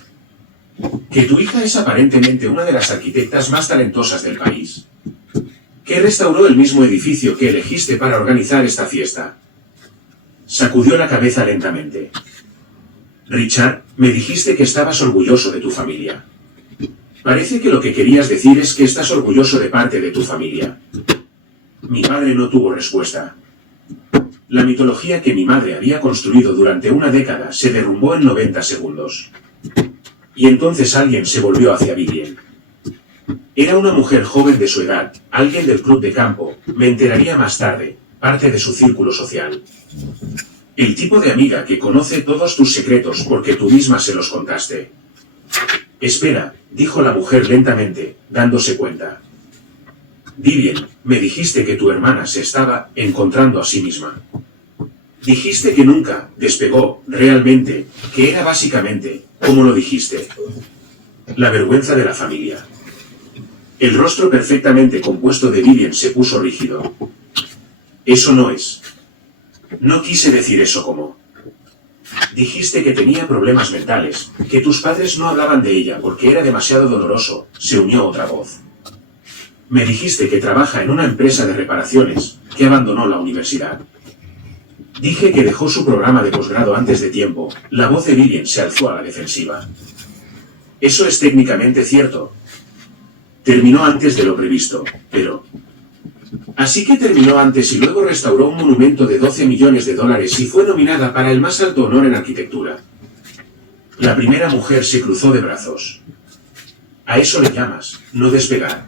Que tu hija es aparentemente una de las arquitectas más talentosas del país. Que restauró el mismo edificio que elegiste para organizar esta fiesta. Sacudió la cabeza lentamente. Richard, me dijiste que estabas orgulloso de tu familia. Parece que lo que querías decir es que estás orgulloso de parte de tu familia. Mi padre no tuvo respuesta. La mitología que mi madre había construido durante una década se derrumbó en 90 segundos. Y entonces alguien se volvió hacia Vivian. Era una mujer joven de su edad, alguien del club de campo, me enteraría más tarde, parte de su círculo social. El tipo de amiga que conoce todos tus secretos porque tú misma se los contaste. Espera, dijo la mujer lentamente, dándose cuenta. Vivian, me dijiste que tu hermana se estaba encontrando a sí misma. Dijiste que nunca despegó, realmente, que era básicamente, como lo dijiste. La vergüenza de la familia. El rostro perfectamente compuesto de Vivian se puso rígido. Eso no es. No quise decir eso como. Dijiste que tenía problemas mentales, que tus padres no hablaban de ella porque era demasiado doloroso, se unió otra voz. Me dijiste que trabaja en una empresa de reparaciones, que abandonó la universidad. Dije que dejó su programa de posgrado antes de tiempo, la voz de Vivian se alzó a la defensiva. Eso es técnicamente cierto. Terminó antes de lo previsto, pero... Así que terminó antes y luego restauró un monumento de $12 millones y fue nominada para el más alto honor en arquitectura. La primera mujer se cruzó de brazos. A eso le llamas, no despegar.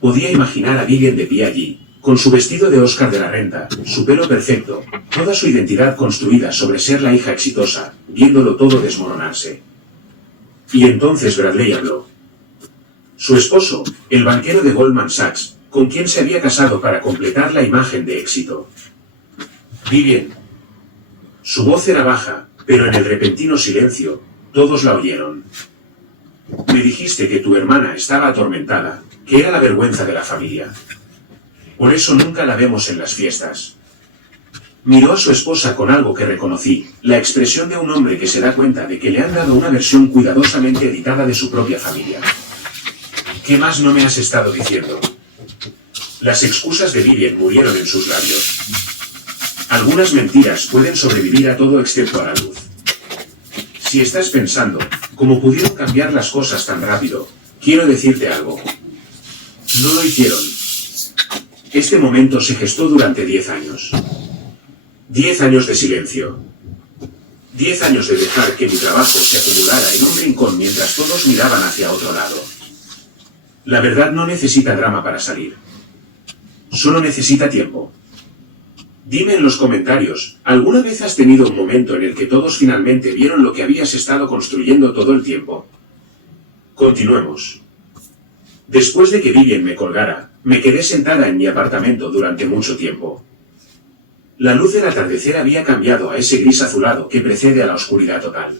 Podía imaginar a Vivian de pie allí, con su vestido de Oscar de la Renta, su pelo perfecto, toda su identidad construida sobre ser la hija exitosa, viéndolo todo desmoronarse. Y entonces Bradley habló. Su esposo, el banquero de Goldman Sachs, con quien se había casado para completar la imagen de éxito. Vivian. Su voz era baja, pero en el repentino silencio, todos la oyeron. Me dijiste que tu hermana estaba atormentada, que era la vergüenza de la familia. Por eso nunca la vemos en las fiestas. Miró a su esposa con algo que reconocí, la expresión de un hombre que se da cuenta de que le han dado una versión cuidadosamente editada de su propia familia. ¿Qué más no me has estado diciendo? Las excusas de Vivian murieron en sus labios. Algunas mentiras pueden sobrevivir a todo excepto a la luz. Si estás pensando, ¿cómo pudieron cambiar las cosas tan rápido? Quiero decirte algo. No lo hicieron. Este momento se gestó durante 10 años. 10 años de silencio. 10 años de dejar que mi trabajo se acumulara en un rincón mientras todos miraban hacia otro lado. La verdad no necesita drama para salir. Solo necesita tiempo. Dime en los comentarios, ¿alguna vez has tenido un momento en el que todos finalmente vieron lo que habías estado construyendo todo el tiempo? Continuemos. Después de que Vivian me colgara, me quedé sentada en mi apartamento durante mucho tiempo. La luz del atardecer había cambiado a ese gris azulado que precede a la oscuridad total.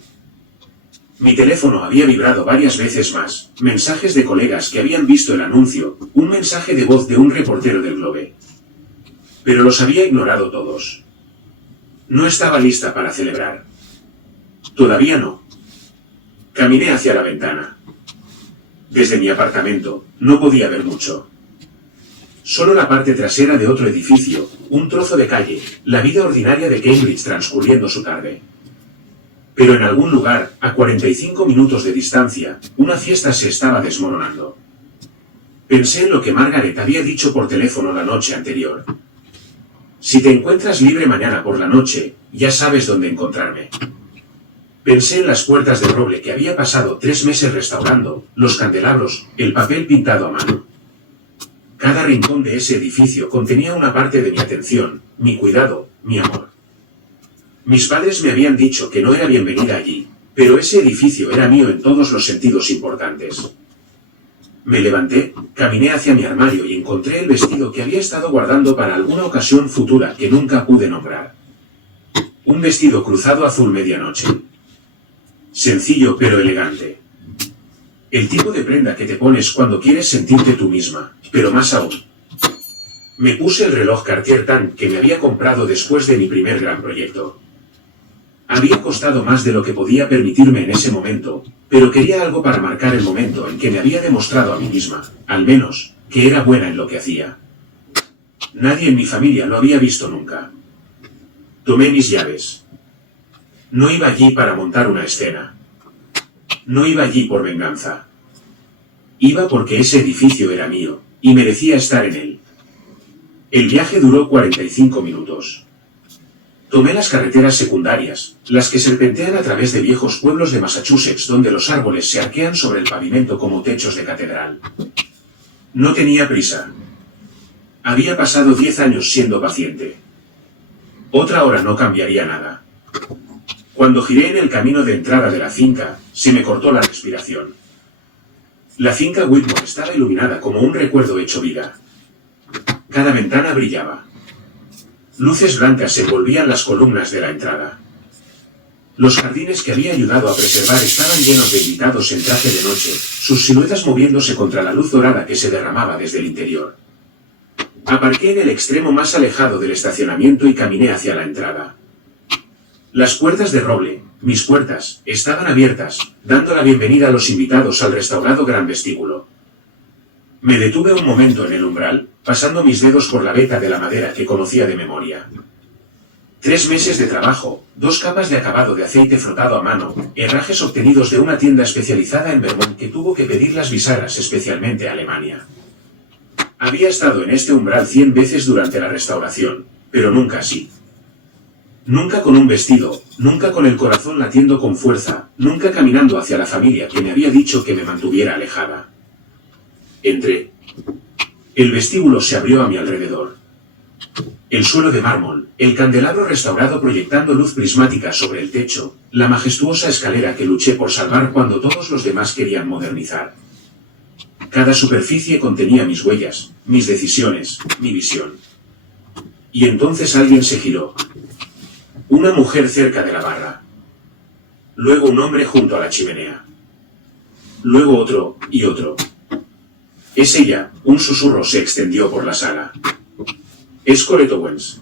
Mi teléfono había vibrado varias veces más, mensajes de colegas que habían visto el anuncio, un mensaje de voz de un reportero del Globe. Pero los había ignorado todos. No estaba lista para celebrar. Todavía no. Caminé hacia la ventana. Desde mi apartamento, no podía ver mucho. Solo la parte trasera de otro edificio, un trozo de calle, la vida ordinaria de Cambridge transcurriendo su tarde. Pero en algún lugar, a 45 minutos de distancia, una fiesta se estaba desmoronando. Pensé en lo que Margaret había dicho por teléfono la noche anterior. Si te encuentras libre mañana por la noche, ya sabes dónde encontrarme. Pensé en las puertas de roble que había pasado 3 meses restaurando, los candelabros, el papel pintado a mano. Cada rincón de ese edificio contenía una parte de mi atención, mi cuidado, mi amor. Mis padres me habían dicho que no era bienvenida allí, pero ese edificio era mío en todos los sentidos importantes. Me levanté, caminé hacia mi armario y encontré el vestido que había estado guardando para alguna ocasión futura que nunca pude nombrar. Un vestido cruzado azul medianoche. Sencillo pero elegante. El tipo de prenda que te pones cuando quieres sentirte tú misma, pero más aún. Me puse el reloj Cartier Tank que me había comprado después de mi primer gran proyecto. Había costado más de lo que podía permitirme en ese momento, pero quería algo para marcar el momento en que me había demostrado a mí misma, al menos, que era buena en lo que hacía. Nadie en mi familia lo había visto nunca. Tomé mis llaves. No iba allí para montar una escena. No iba allí por venganza. Iba porque ese edificio era mío, y merecía estar en él. El viaje duró 45 minutos. Tomé las carreteras secundarias, las que serpentean a través de viejos pueblos de Massachusetts donde los árboles se arquean sobre el pavimento como techos de catedral. No tenía prisa. Había pasado 10 años siendo paciente. Otra hora no cambiaría nada. Cuando giré en el camino de entrada de la finca, se me cortó la respiración. La finca Whitmore estaba iluminada como un recuerdo hecho vida. Cada ventana brillaba. Luces blancas envolvían las columnas de la entrada. Los jardines que había ayudado a preservar estaban llenos de invitados en traje de noche, sus siluetas moviéndose contra la luz dorada que se derramaba desde el interior. Aparqué en el extremo más alejado del estacionamiento y caminé hacia la entrada. Las puertas de roble, mis puertas, estaban abiertas, dando la bienvenida a los invitados al restaurado gran vestíbulo. Me detuve un momento en el umbral, pasando mis dedos por la veta de la madera que conocía de memoria. 3 meses de trabajo, 2 capas de acabado de aceite frotado a mano, herrajes obtenidos de una tienda especializada en Vermont que tuvo que pedir las bisagras especialmente a Alemania. Había estado en este umbral 100 veces durante la restauración, pero nunca así. Nunca con un vestido, nunca con el corazón latiendo con fuerza, nunca caminando hacia la familia que me había dicho que me mantuviera alejada. Entré. El vestíbulo se abrió a mi alrededor. El suelo de mármol, el candelabro restaurado proyectando luz prismática sobre el techo, la majestuosa escalera que luché por salvar cuando todos los demás querían modernizar. Cada superficie contenía mis huellas, mis decisiones, mi visión. Y entonces alguien se giró. Una mujer cerca de la barra. Luego un hombre junto a la chimenea. Luego otro, y otro. Es ella, un susurro se extendió por la sala. Es Colette Owens.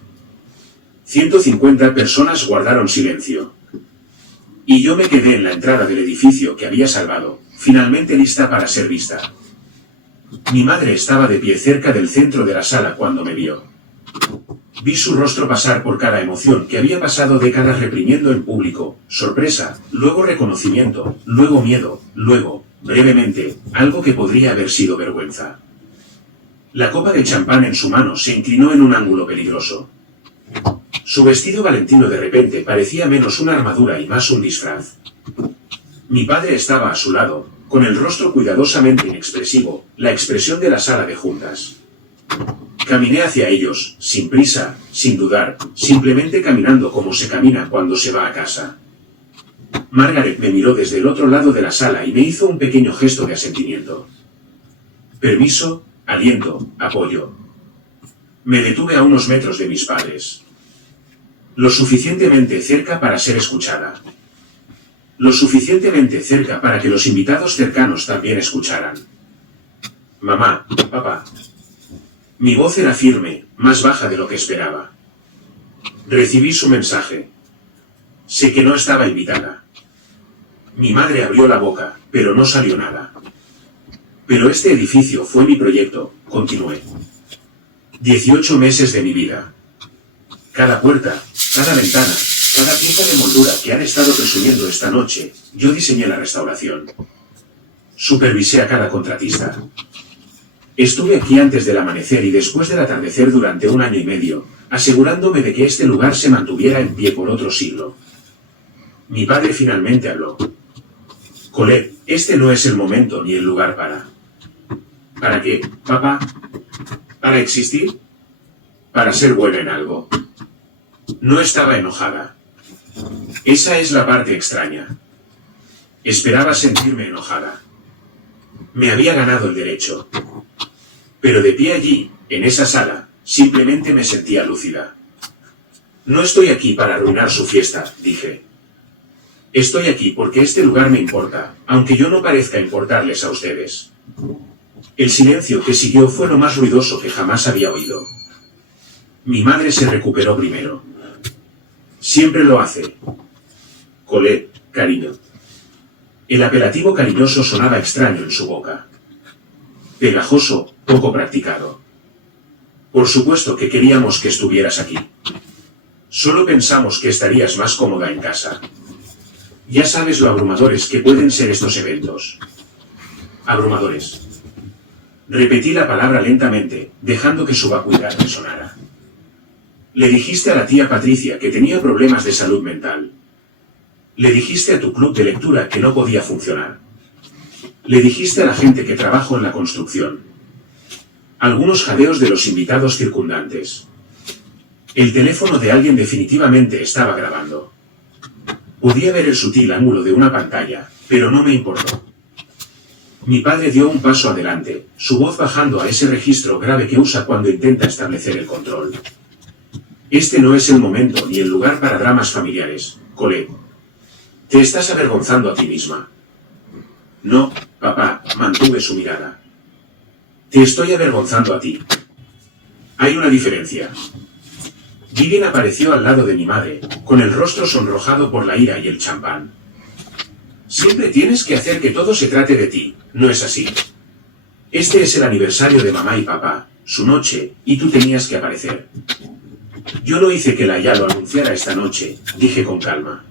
150 personas guardaron silencio. Y yo me quedé en la entrada del edificio que había salvado, finalmente lista para ser vista. Mi madre estaba de pie cerca del centro de la sala cuando me vio. Vi su rostro pasar por cada emoción que había pasado décadas reprimiendo en público, sorpresa, luego reconocimiento, luego miedo, luego, brevemente, algo que podría haber sido vergüenza. La copa de champán en su mano se inclinó en un ángulo peligroso. Su vestido valentino de repente parecía menos una armadura y más un disfraz. Mi padre estaba a su lado, con el rostro cuidadosamente inexpresivo, la expresión de la sala de juntas. Caminé hacia ellos, sin prisa, sin dudar, simplemente caminando como se camina cuando se va a casa. Margaret me miró desde el otro lado de la sala y me hizo un pequeño gesto de asentimiento. Permiso, aliento, apoyo. Me detuve a unos metros de mis padres. Lo suficientemente cerca para ser escuchada. Lo suficientemente cerca para que los invitados cercanos también escucharan. Mamá, papá. Mi voz era firme, más baja de lo que esperaba. Recibí su mensaje. Sé que no estaba invitada. Mi madre abrió la boca, pero no salió nada. Pero este edificio fue mi proyecto, continué. 18 meses de mi vida. Cada puerta, cada ventana, cada pieza de moldura que han estado presumiendo esta noche, yo diseñé la restauración. Supervisé a cada contratista. Estuve aquí antes del amanecer y después del atardecer durante 1 año y medio, asegurándome de que este lugar se mantuviera en pie por otro siglo. Mi padre finalmente habló. Colette, este no es el momento ni el lugar para... ¿Para qué, papá? ¿Para existir? ¿Para ser buena en algo? No estaba enojada. Esa es la parte extraña. Esperaba sentirme enojada. Me había ganado el derecho. Pero de pie allí, en esa sala, simplemente me sentía lúcida. No estoy aquí para arruinar su fiesta, dije. Estoy aquí porque este lugar me importa, aunque yo no parezca importarles a ustedes. El silencio que siguió fue lo más ruidoso que jamás había oído. Mi madre se recuperó primero. Siempre lo hace. Colette, cariño. El apelativo cariñoso sonaba extraño en su boca. Pegajoso, poco practicado. Por supuesto que queríamos que estuvieras aquí. Solo pensamos que estarías más cómoda en casa. Ya sabes lo abrumadores que pueden ser estos eventos. Abrumadores. Repetí la palabra lentamente, dejando que su vacuidad resonara. Le dijiste a la tía Patricia que tenía problemas de salud mental. Le dijiste a tu club de lectura que no podía funcionar. Le dijiste a la gente que trabajo en la construcción. Algunos jadeos de los invitados circundantes. El teléfono de alguien definitivamente estaba grabando. Podía ver el sutil ángulo de una pantalla, pero no me importó. Mi padre dio un paso adelante, su voz bajando a ese registro grave que usa cuando intenta establecer el control. Este no es el momento ni el lugar para dramas familiares, Colette. Te estás avergonzando a ti misma. No, papá, mantuve su mirada. Te estoy avergonzando a ti. Hay una diferencia. Vivian apareció al lado de mi madre, con el rostro sonrojado por la ira y el champán. Siempre tienes que hacer que todo se trate de ti, ¿no es así? Este es el aniversario de mamá y papá, su noche, y tú tenías que aparecer. Yo no hice que la ya lo anunciara esta noche, dije con calma.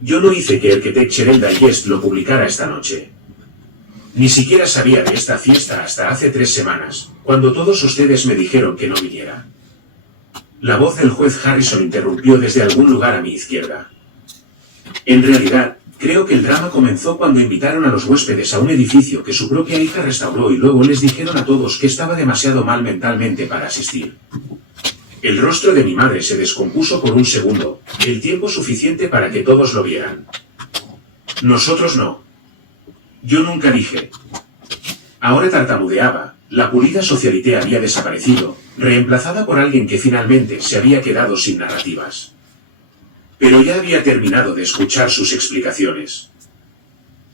Yo no hice que el Architecture Digest lo publicara esta noche. Ni siquiera sabía de esta fiesta hasta hace 3 semanas, cuando todos ustedes me dijeron que no viniera. La voz del juez Harrison interrumpió desde algún lugar a mi izquierda. En realidad, creo que el drama comenzó cuando invitaron a los huéspedes a un edificio que su propia hija restauró y luego les dijeron a todos que estaba demasiado mal mentalmente para asistir. El rostro de mi madre se descompuso por un segundo, el tiempo suficiente para que todos lo vieran. Nosotros no. Yo nunca dije. Ahora tartamudeaba, la pulida socialité había desaparecido, reemplazada por alguien que finalmente se había quedado sin narrativas. Pero ya había terminado de escuchar sus explicaciones.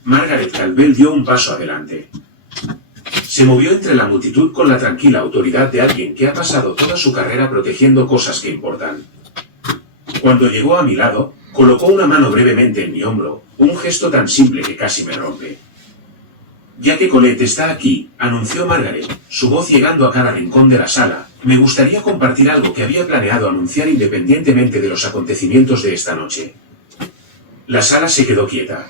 Margaret Caldwell dio un paso adelante. Se movió entre la multitud con la tranquila autoridad de alguien que ha pasado toda su carrera protegiendo cosas que importan. Cuando llegó a mi lado, colocó una mano brevemente en mi hombro, un gesto tan simple que casi me rompe. Ya que Colette está aquí, anunció Margaret, su voz llegando a cada rincón de la sala, me gustaría compartir algo que había planeado anunciar independientemente de los acontecimientos de esta noche. La sala se quedó quieta.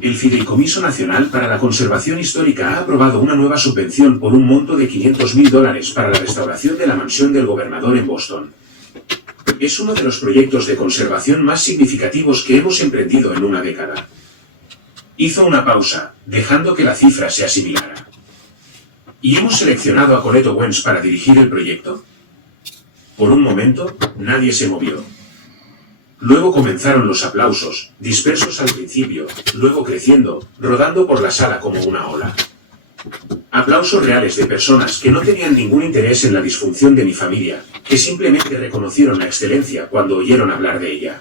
El Fideicomiso Nacional para la Conservación Histórica ha aprobado una nueva subvención por un monto de $500.000 para la restauración de la mansión del gobernador en Boston. Es uno de los proyectos de conservación más significativos que hemos emprendido en una década. Hizo una pausa, dejando que la cifra se asimilara. ¿Y hemos seleccionado a Colette Owens para dirigir el proyecto? Por un momento, nadie se movió. Luego comenzaron los aplausos, dispersos al principio, luego creciendo, rodando por la sala como una ola. Aplausos reales de personas que no tenían ningún interés en la disfunción de mi familia, que simplemente reconocieron la excelencia cuando oyeron hablar de ella.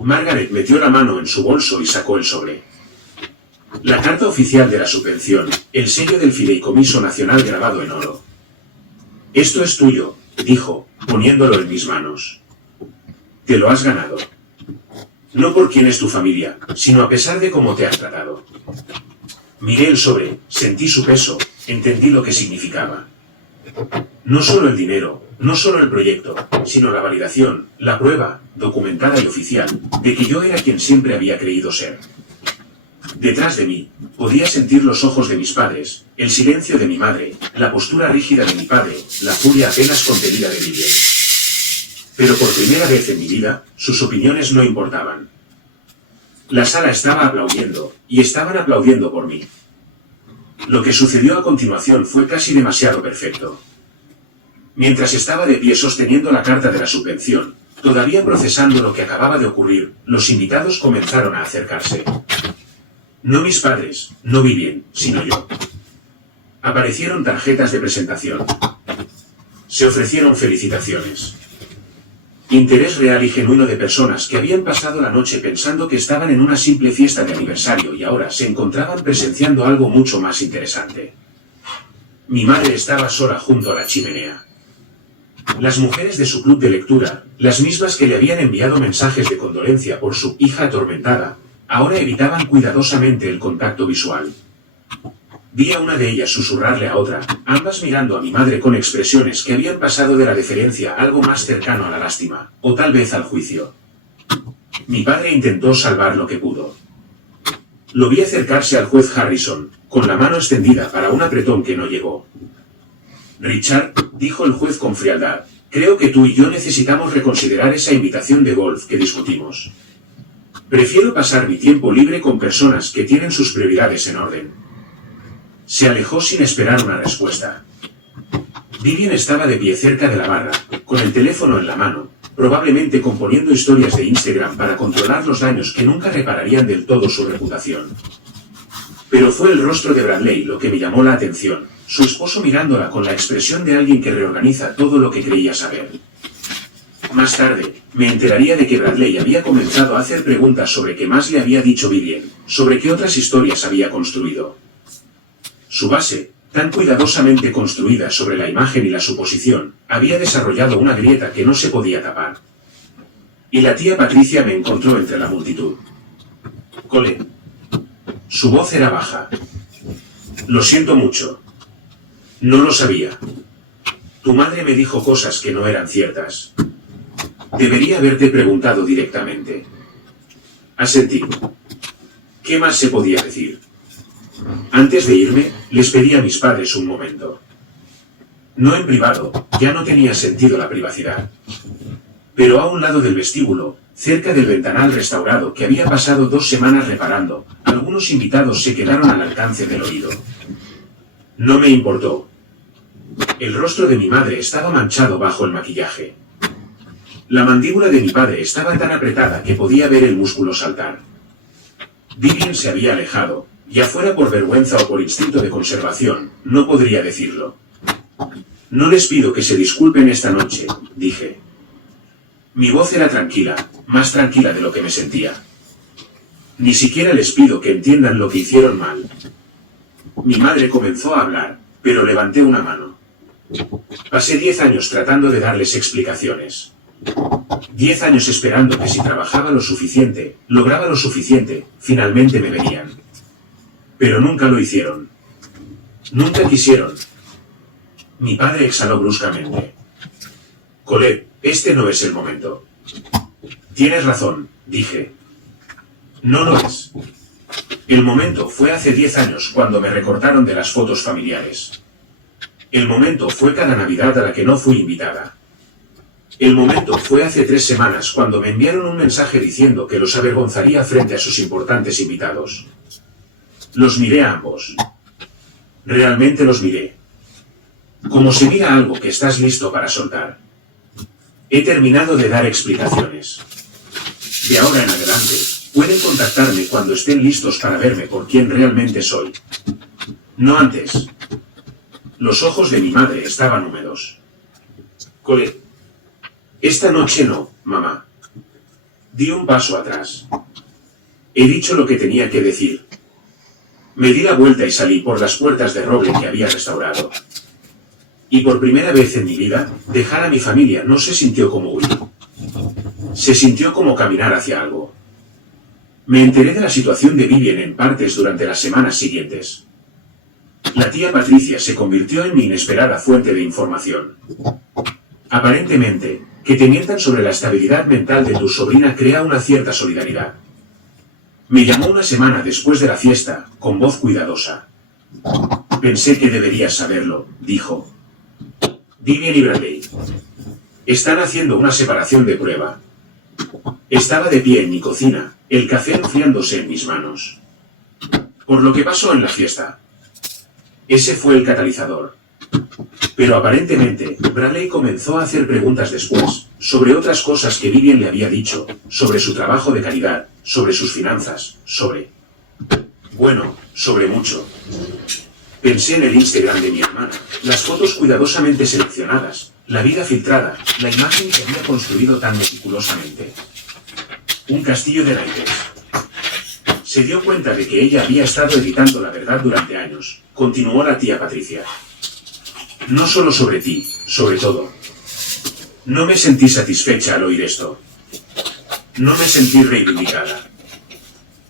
Margaret metió la mano en su bolso y sacó el sobre. La carta oficial de la subvención, el sello del Fideicomiso Nacional grabado en oro. Esto es tuyo, dijo, poniéndolo en mis manos. Te lo has ganado. No por quién es tu familia, sino a pesar de cómo te has tratado. Miré el sobre, sentí su peso, entendí lo que significaba. No solo el dinero, no solo el proyecto, sino la validación, la prueba, documentada y oficial, de que yo era quien siempre había creído ser. Detrás de mí, podía sentir los ojos de mis padres, el silencio de mi madre, la postura rígida de mi padre, la furia apenas contenida de Vivian. Pero por primera vez en mi vida, sus opiniones no importaban. La sala estaba aplaudiendo, y estaban aplaudiendo por mí. Lo que sucedió a continuación fue casi demasiado perfecto. Mientras estaba de pie sosteniendo la carta de la subvención, todavía procesando lo que acababa de ocurrir, los invitados comenzaron a acercarse. No mis padres, no Vivian, sino yo. Aparecieron tarjetas de presentación. Se ofrecieron felicitaciones. Interés real y genuino de personas que habían pasado la noche pensando que estaban en una simple fiesta de aniversario y ahora se encontraban presenciando algo mucho más interesante. Mi madre estaba sola junto a la chimenea. Las mujeres de su club de lectura, las mismas que le habían enviado mensajes de condolencia por su hija atormentada, ahora evitaban cuidadosamente el contacto visual. Vi a una de ellas susurrarle a otra, ambas mirando a mi madre con expresiones que habían pasado de la deferencia a algo más cercano a la lástima, o tal vez al juicio. Mi padre intentó salvar lo que pudo. Lo vi acercarse al juez Harrison, con la mano extendida para un apretón que no llegó. Richard, dijo el juez con frialdad, creo que tú y yo necesitamos reconsiderar esa invitación de golf que discutimos. Prefiero pasar mi tiempo libre con personas que tienen sus prioridades en orden. Se alejó sin esperar una respuesta. Vivian estaba de pie cerca de la barra, con el teléfono en la mano, probablemente componiendo historias de Instagram para controlar los daños que nunca repararían del todo su reputación. Pero fue el rostro de Bradley lo que me llamó la atención, su esposo mirándola con la expresión de alguien que reorganiza todo lo que creía saber. Más tarde, me enteraría de que Bradley había comenzado a hacer preguntas sobre qué más le había dicho Vivian, sobre qué otras historias había construido. Su base, tan cuidadosamente construida sobre la imagen y la suposición, había desarrollado una grieta que no se podía tapar. Y la tía Patricia me encontró entre la multitud. Colin. Su voz era baja. Lo siento mucho. No lo sabía. Tu madre me dijo cosas que no eran ciertas. Debería haberte preguntado directamente. Asentí. ¿Qué más se podía decir? Antes de irme, les pedí a mis padres un momento. No en privado, ya no tenía sentido la privacidad. Pero a un lado del vestíbulo, cerca del ventanal restaurado que había pasado 2 semanas reparando, algunos invitados se quedaron al alcance del oído. No me importó. El rostro de mi madre estaba manchado bajo el maquillaje. La mandíbula de mi padre estaba tan apretada que podía ver el músculo saltar. Vivian se había alejado. Ya fuera por vergüenza o por instinto de conservación, no podría decirlo. No les pido que se disculpen esta noche, dije. Mi voz era tranquila, más tranquila de lo que me sentía. Ni siquiera les pido que entiendan lo que hicieron mal. Mi madre comenzó a hablar, pero levanté una mano. Pasé 10 años tratando de darles explicaciones. 10 años esperando que si trabajaba lo suficiente, lograba lo suficiente, finalmente me verían. Pero nunca lo hicieron. Nunca quisieron. Mi padre exhaló bruscamente. Colette, este no es el momento. Tienes razón, dije. No lo es. El momento fue hace 10 años cuando me recortaron de las fotos familiares. El momento fue cada Navidad a la que no fui invitada. El momento fue hace 3 semanas cuando me enviaron un mensaje diciendo que los avergonzaría frente a sus importantes invitados. Los miré a ambos. Realmente los miré. Como se mira algo que estás listo para soltar. He terminado de dar explicaciones. De ahora en adelante, pueden contactarme cuando estén listos para verme por quien realmente soy. No antes. Los ojos de mi madre estaban húmedos. Colette. Esta noche no, mamá. Di un paso atrás. He dicho lo que tenía que decir. Me di la vuelta y salí por las puertas de roble que había restaurado. Y por primera vez en mi vida, dejar a mi familia no se sintió como huir. Se sintió como caminar hacia algo. Me enteré de la situación de Vivian en partes durante las semanas siguientes. La tía Patricia se convirtió en mi inesperada fuente de información. Aparentemente, que te mientan sobre la estabilidad mental de tu sobrina crea una cierta solidaridad. Me llamó una semana después de la fiesta, con voz cuidadosa. Pensé que deberías saberlo, dijo. Vivian y Bradley. Están haciendo una separación de prueba. Estaba de pie en mi cocina, el café enfriándose en mis manos. Por lo que pasó en la fiesta. Ese fue el catalizador. Pero aparentemente, Bradley comenzó a hacer preguntas después, sobre otras cosas que Vivian le había dicho, sobre su trabajo de calidad, sobre sus finanzas, sobre... Bueno, sobre mucho. Pensé en el Instagram de mi hermana, las fotos cuidadosamente seleccionadas, La vida filtrada, la imagen que había construido tan meticulosamente. Un castillo de naipes. Se dio cuenta de que ella había estado editando la verdad durante años, continuó la tía Patricia. No solo sobre ti, sobre todo. No me sentí satisfecha al oír esto. No me sentí reivindicada.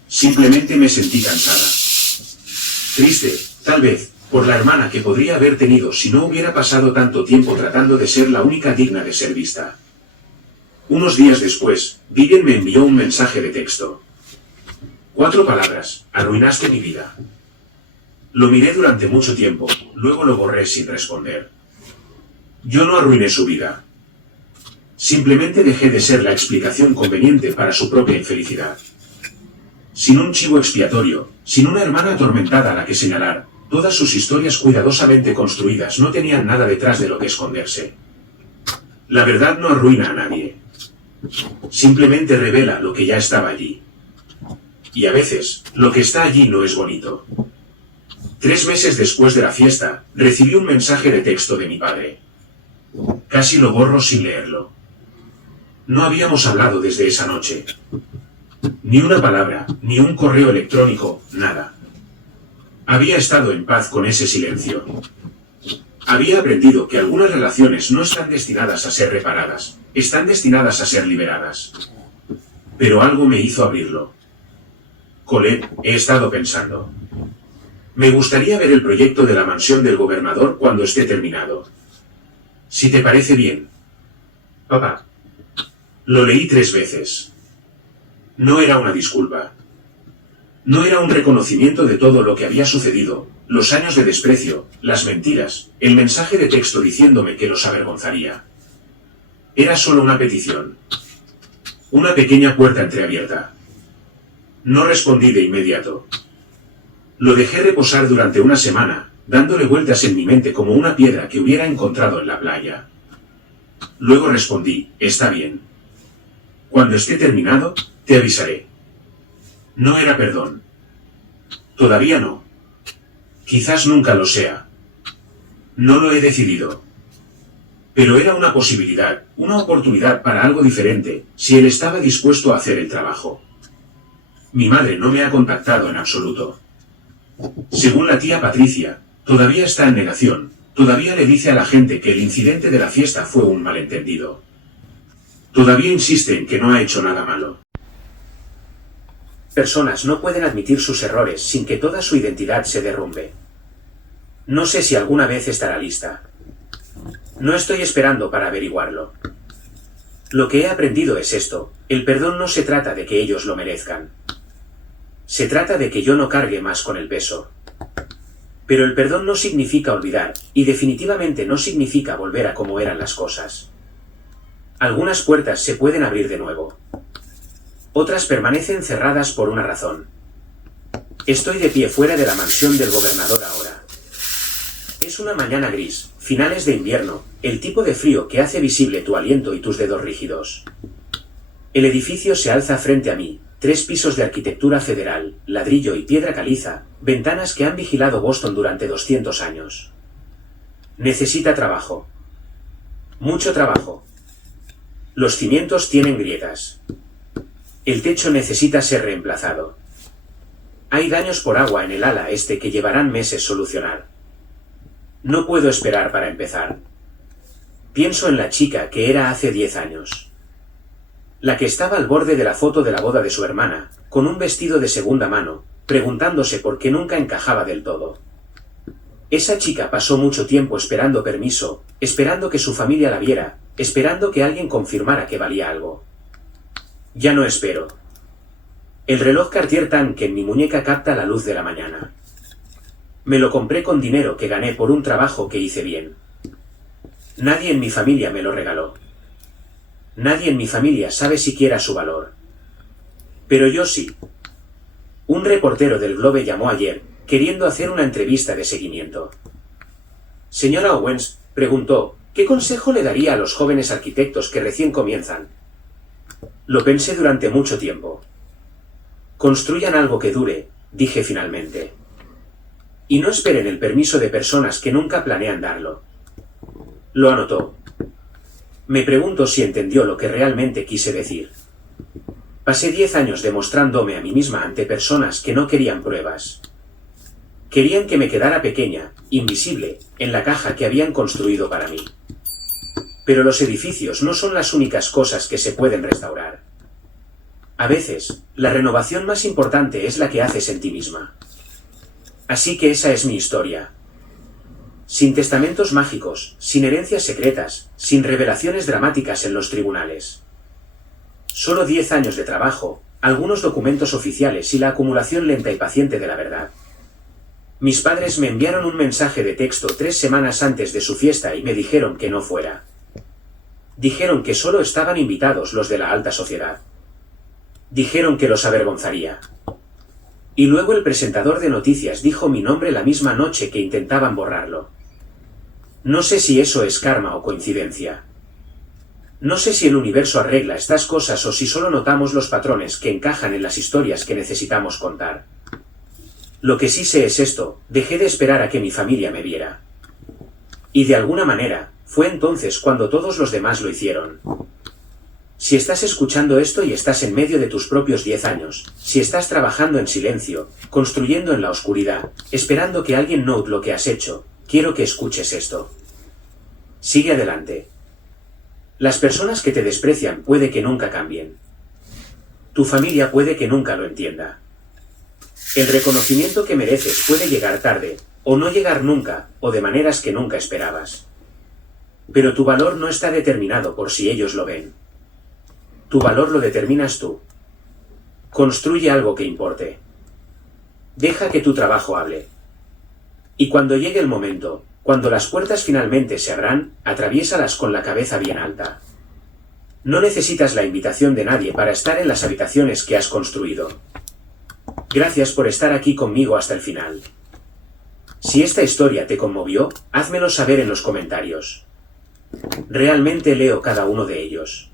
Simplemente me sentí cansada. Triste, tal vez, por la hermana que podría haber tenido si no hubiera pasado tanto tiempo tratando de ser la única digna de ser vista. Unos días después, Vivian me envió un mensaje de texto. 4 palabras, arruinaste mi vida. Lo miré durante mucho tiempo, luego lo borré sin responder. Yo no arruiné su vida. Simplemente dejé de ser la explicación conveniente para su propia infelicidad. Sin un chivo expiatorio, sin una hermana atormentada a la que señalar, todas sus historias cuidadosamente construidas no tenían nada detrás de lo que esconderse. La verdad no arruina a nadie. Simplemente revela lo que ya estaba allí. Y a veces, lo que está allí no es bonito. 3 meses después de la fiesta, recibí un mensaje de texto de mi padre. Casi lo borro sin leerlo. No habíamos hablado desde esa noche. Ni una palabra, ni un correo electrónico, nada. Había estado en paz con ese silencio. Había aprendido que algunas relaciones no están destinadas a ser reparadas, están destinadas a ser liberadas. Pero algo me hizo abrirlo. Colette, he estado pensando. Me gustaría ver el proyecto de la mansión del gobernador cuando esté terminado. Si te parece bien. Papá. Lo leí 3 veces. No era una disculpa. No era un reconocimiento de todo lo que había sucedido, los años de desprecio, las mentiras, el mensaje de texto diciéndome que los avergonzaría. Era solo una petición. Una pequeña puerta entreabierta. No respondí de inmediato. Lo dejé reposar durante una semana, dándole vueltas en mi mente como una piedra que hubiera encontrado en la playa. Luego respondí, está bien. Cuando esté terminado, te avisaré. No era perdón. Todavía no. Quizás nunca lo sea. No lo he decidido. Pero era una posibilidad, una oportunidad para algo diferente, si él estaba dispuesto a hacer el trabajo. Mi madre no me ha contactado en absoluto. Según la tía Patricia, todavía está en negación, todavía le dice a la gente que el incidente de la fiesta fue un malentendido. Todavía insiste en que no ha hecho nada malo. Personas no pueden admitir sus errores sin que toda su identidad se derrumbe. No sé si alguna vez estará lista. No estoy esperando para averiguarlo. Lo que he aprendido es esto, el perdón no se trata de que ellos lo merezcan. Se trata de que yo no cargue más con el peso. Pero el perdón no significa olvidar, y definitivamente no significa volver a como eran las cosas. Algunas puertas se pueden abrir de nuevo. Otras permanecen cerradas por una razón. Estoy de pie fuera de la mansión del gobernador ahora. Es una mañana gris, finales de invierno, el tipo de frío que hace visible tu aliento y tus dedos rígidos. El edificio se alza frente a mí, 3 pisos de arquitectura federal, ladrillo y piedra caliza, ventanas que han vigilado Boston durante 200 años. Necesita trabajo. Mucho trabajo. Los cimientos tienen grietas. El techo necesita ser reemplazado. Hay daños por agua en el ala este que llevarán meses solucionar. No puedo esperar para empezar. Pienso en la chica que era hace 10 años. La que estaba al borde de la foto de la boda de su hermana, con un vestido de segunda mano, preguntándose por qué nunca encajaba del todo. Esa chica pasó mucho tiempo esperando permiso, esperando que su familia la viera, esperando que alguien confirmara que valía algo. Ya no espero. El reloj Cartier Tan que en mi muñeca capta la luz de la mañana. Me lo compré con dinero que gané por un trabajo que hice bien. Nadie en mi familia me lo regaló. Nadie en mi familia sabe siquiera su valor. Pero yo sí. Un reportero del Globe llamó ayer, queriendo hacer una entrevista de seguimiento. Señora Owens, preguntó, ¿qué consejo le daría a los jóvenes arquitectos que recién comienzan? Lo pensé durante mucho tiempo. Construyan algo que dure, dije finalmente. Y no esperen el permiso de personas que nunca planean darlo. Lo anotó. Me pregunto si entendió lo que realmente quise decir. Pasé 10 años demostrándome a mí misma ante personas que no querían pruebas. Querían que me quedara pequeña, invisible, en la caja que habían construido para mí. Pero los edificios no son las únicas cosas que se pueden restaurar. A veces, la renovación más importante es la que haces en ti misma. Así que esa es mi historia. Sin testamentos mágicos, sin herencias secretas, sin revelaciones dramáticas en los tribunales. Solo 10 años de trabajo, algunos documentos oficiales y la acumulación lenta y paciente de la verdad. Mis padres me enviaron un mensaje de texto 3 semanas antes de su fiesta y me dijeron que no fuera. Dijeron que solo estaban invitados los de la alta sociedad. Dijeron que los avergonzaría. Y luego el presentador de noticias dijo mi nombre la misma noche que intentaban borrarlo. No sé si eso es karma o coincidencia. No sé si el universo arregla estas cosas o si solo notamos los patrones que encajan en las historias que necesitamos contar. Lo que sí sé es esto: dejé de esperar a que mi familia me viera. Y de alguna manera, fue entonces cuando todos los demás lo hicieron. Si estás escuchando esto y estás en medio de tus propios 10 años, si estás trabajando en silencio, construyendo en la oscuridad, esperando que alguien note lo que has hecho, quiero que escuches esto. Sigue adelante. Las personas que te desprecian puede que nunca cambien. Tu familia puede que nunca lo entienda. El reconocimiento que mereces puede llegar tarde, o no llegar nunca, o de maneras que nunca esperabas. Pero tu valor no está determinado por si ellos lo ven. Tu valor lo determinas tú. Construye algo que importe. Deja que tu trabajo hable. Y cuando llegue el momento, cuando las puertas finalmente se abran, atraviésalas con la cabeza bien alta. No necesitas la invitación de nadie para estar en las habitaciones que has construido. Gracias por estar aquí conmigo hasta el final. Si esta historia te conmovió, házmelo saber en los comentarios. Realmente leo cada uno de ellos.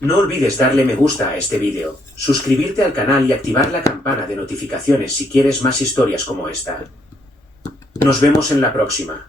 No olvides darle me gusta a este vídeo, suscribirte al canal y activar la campana de notificaciones si quieres más historias como esta. Nos vemos en la próxima.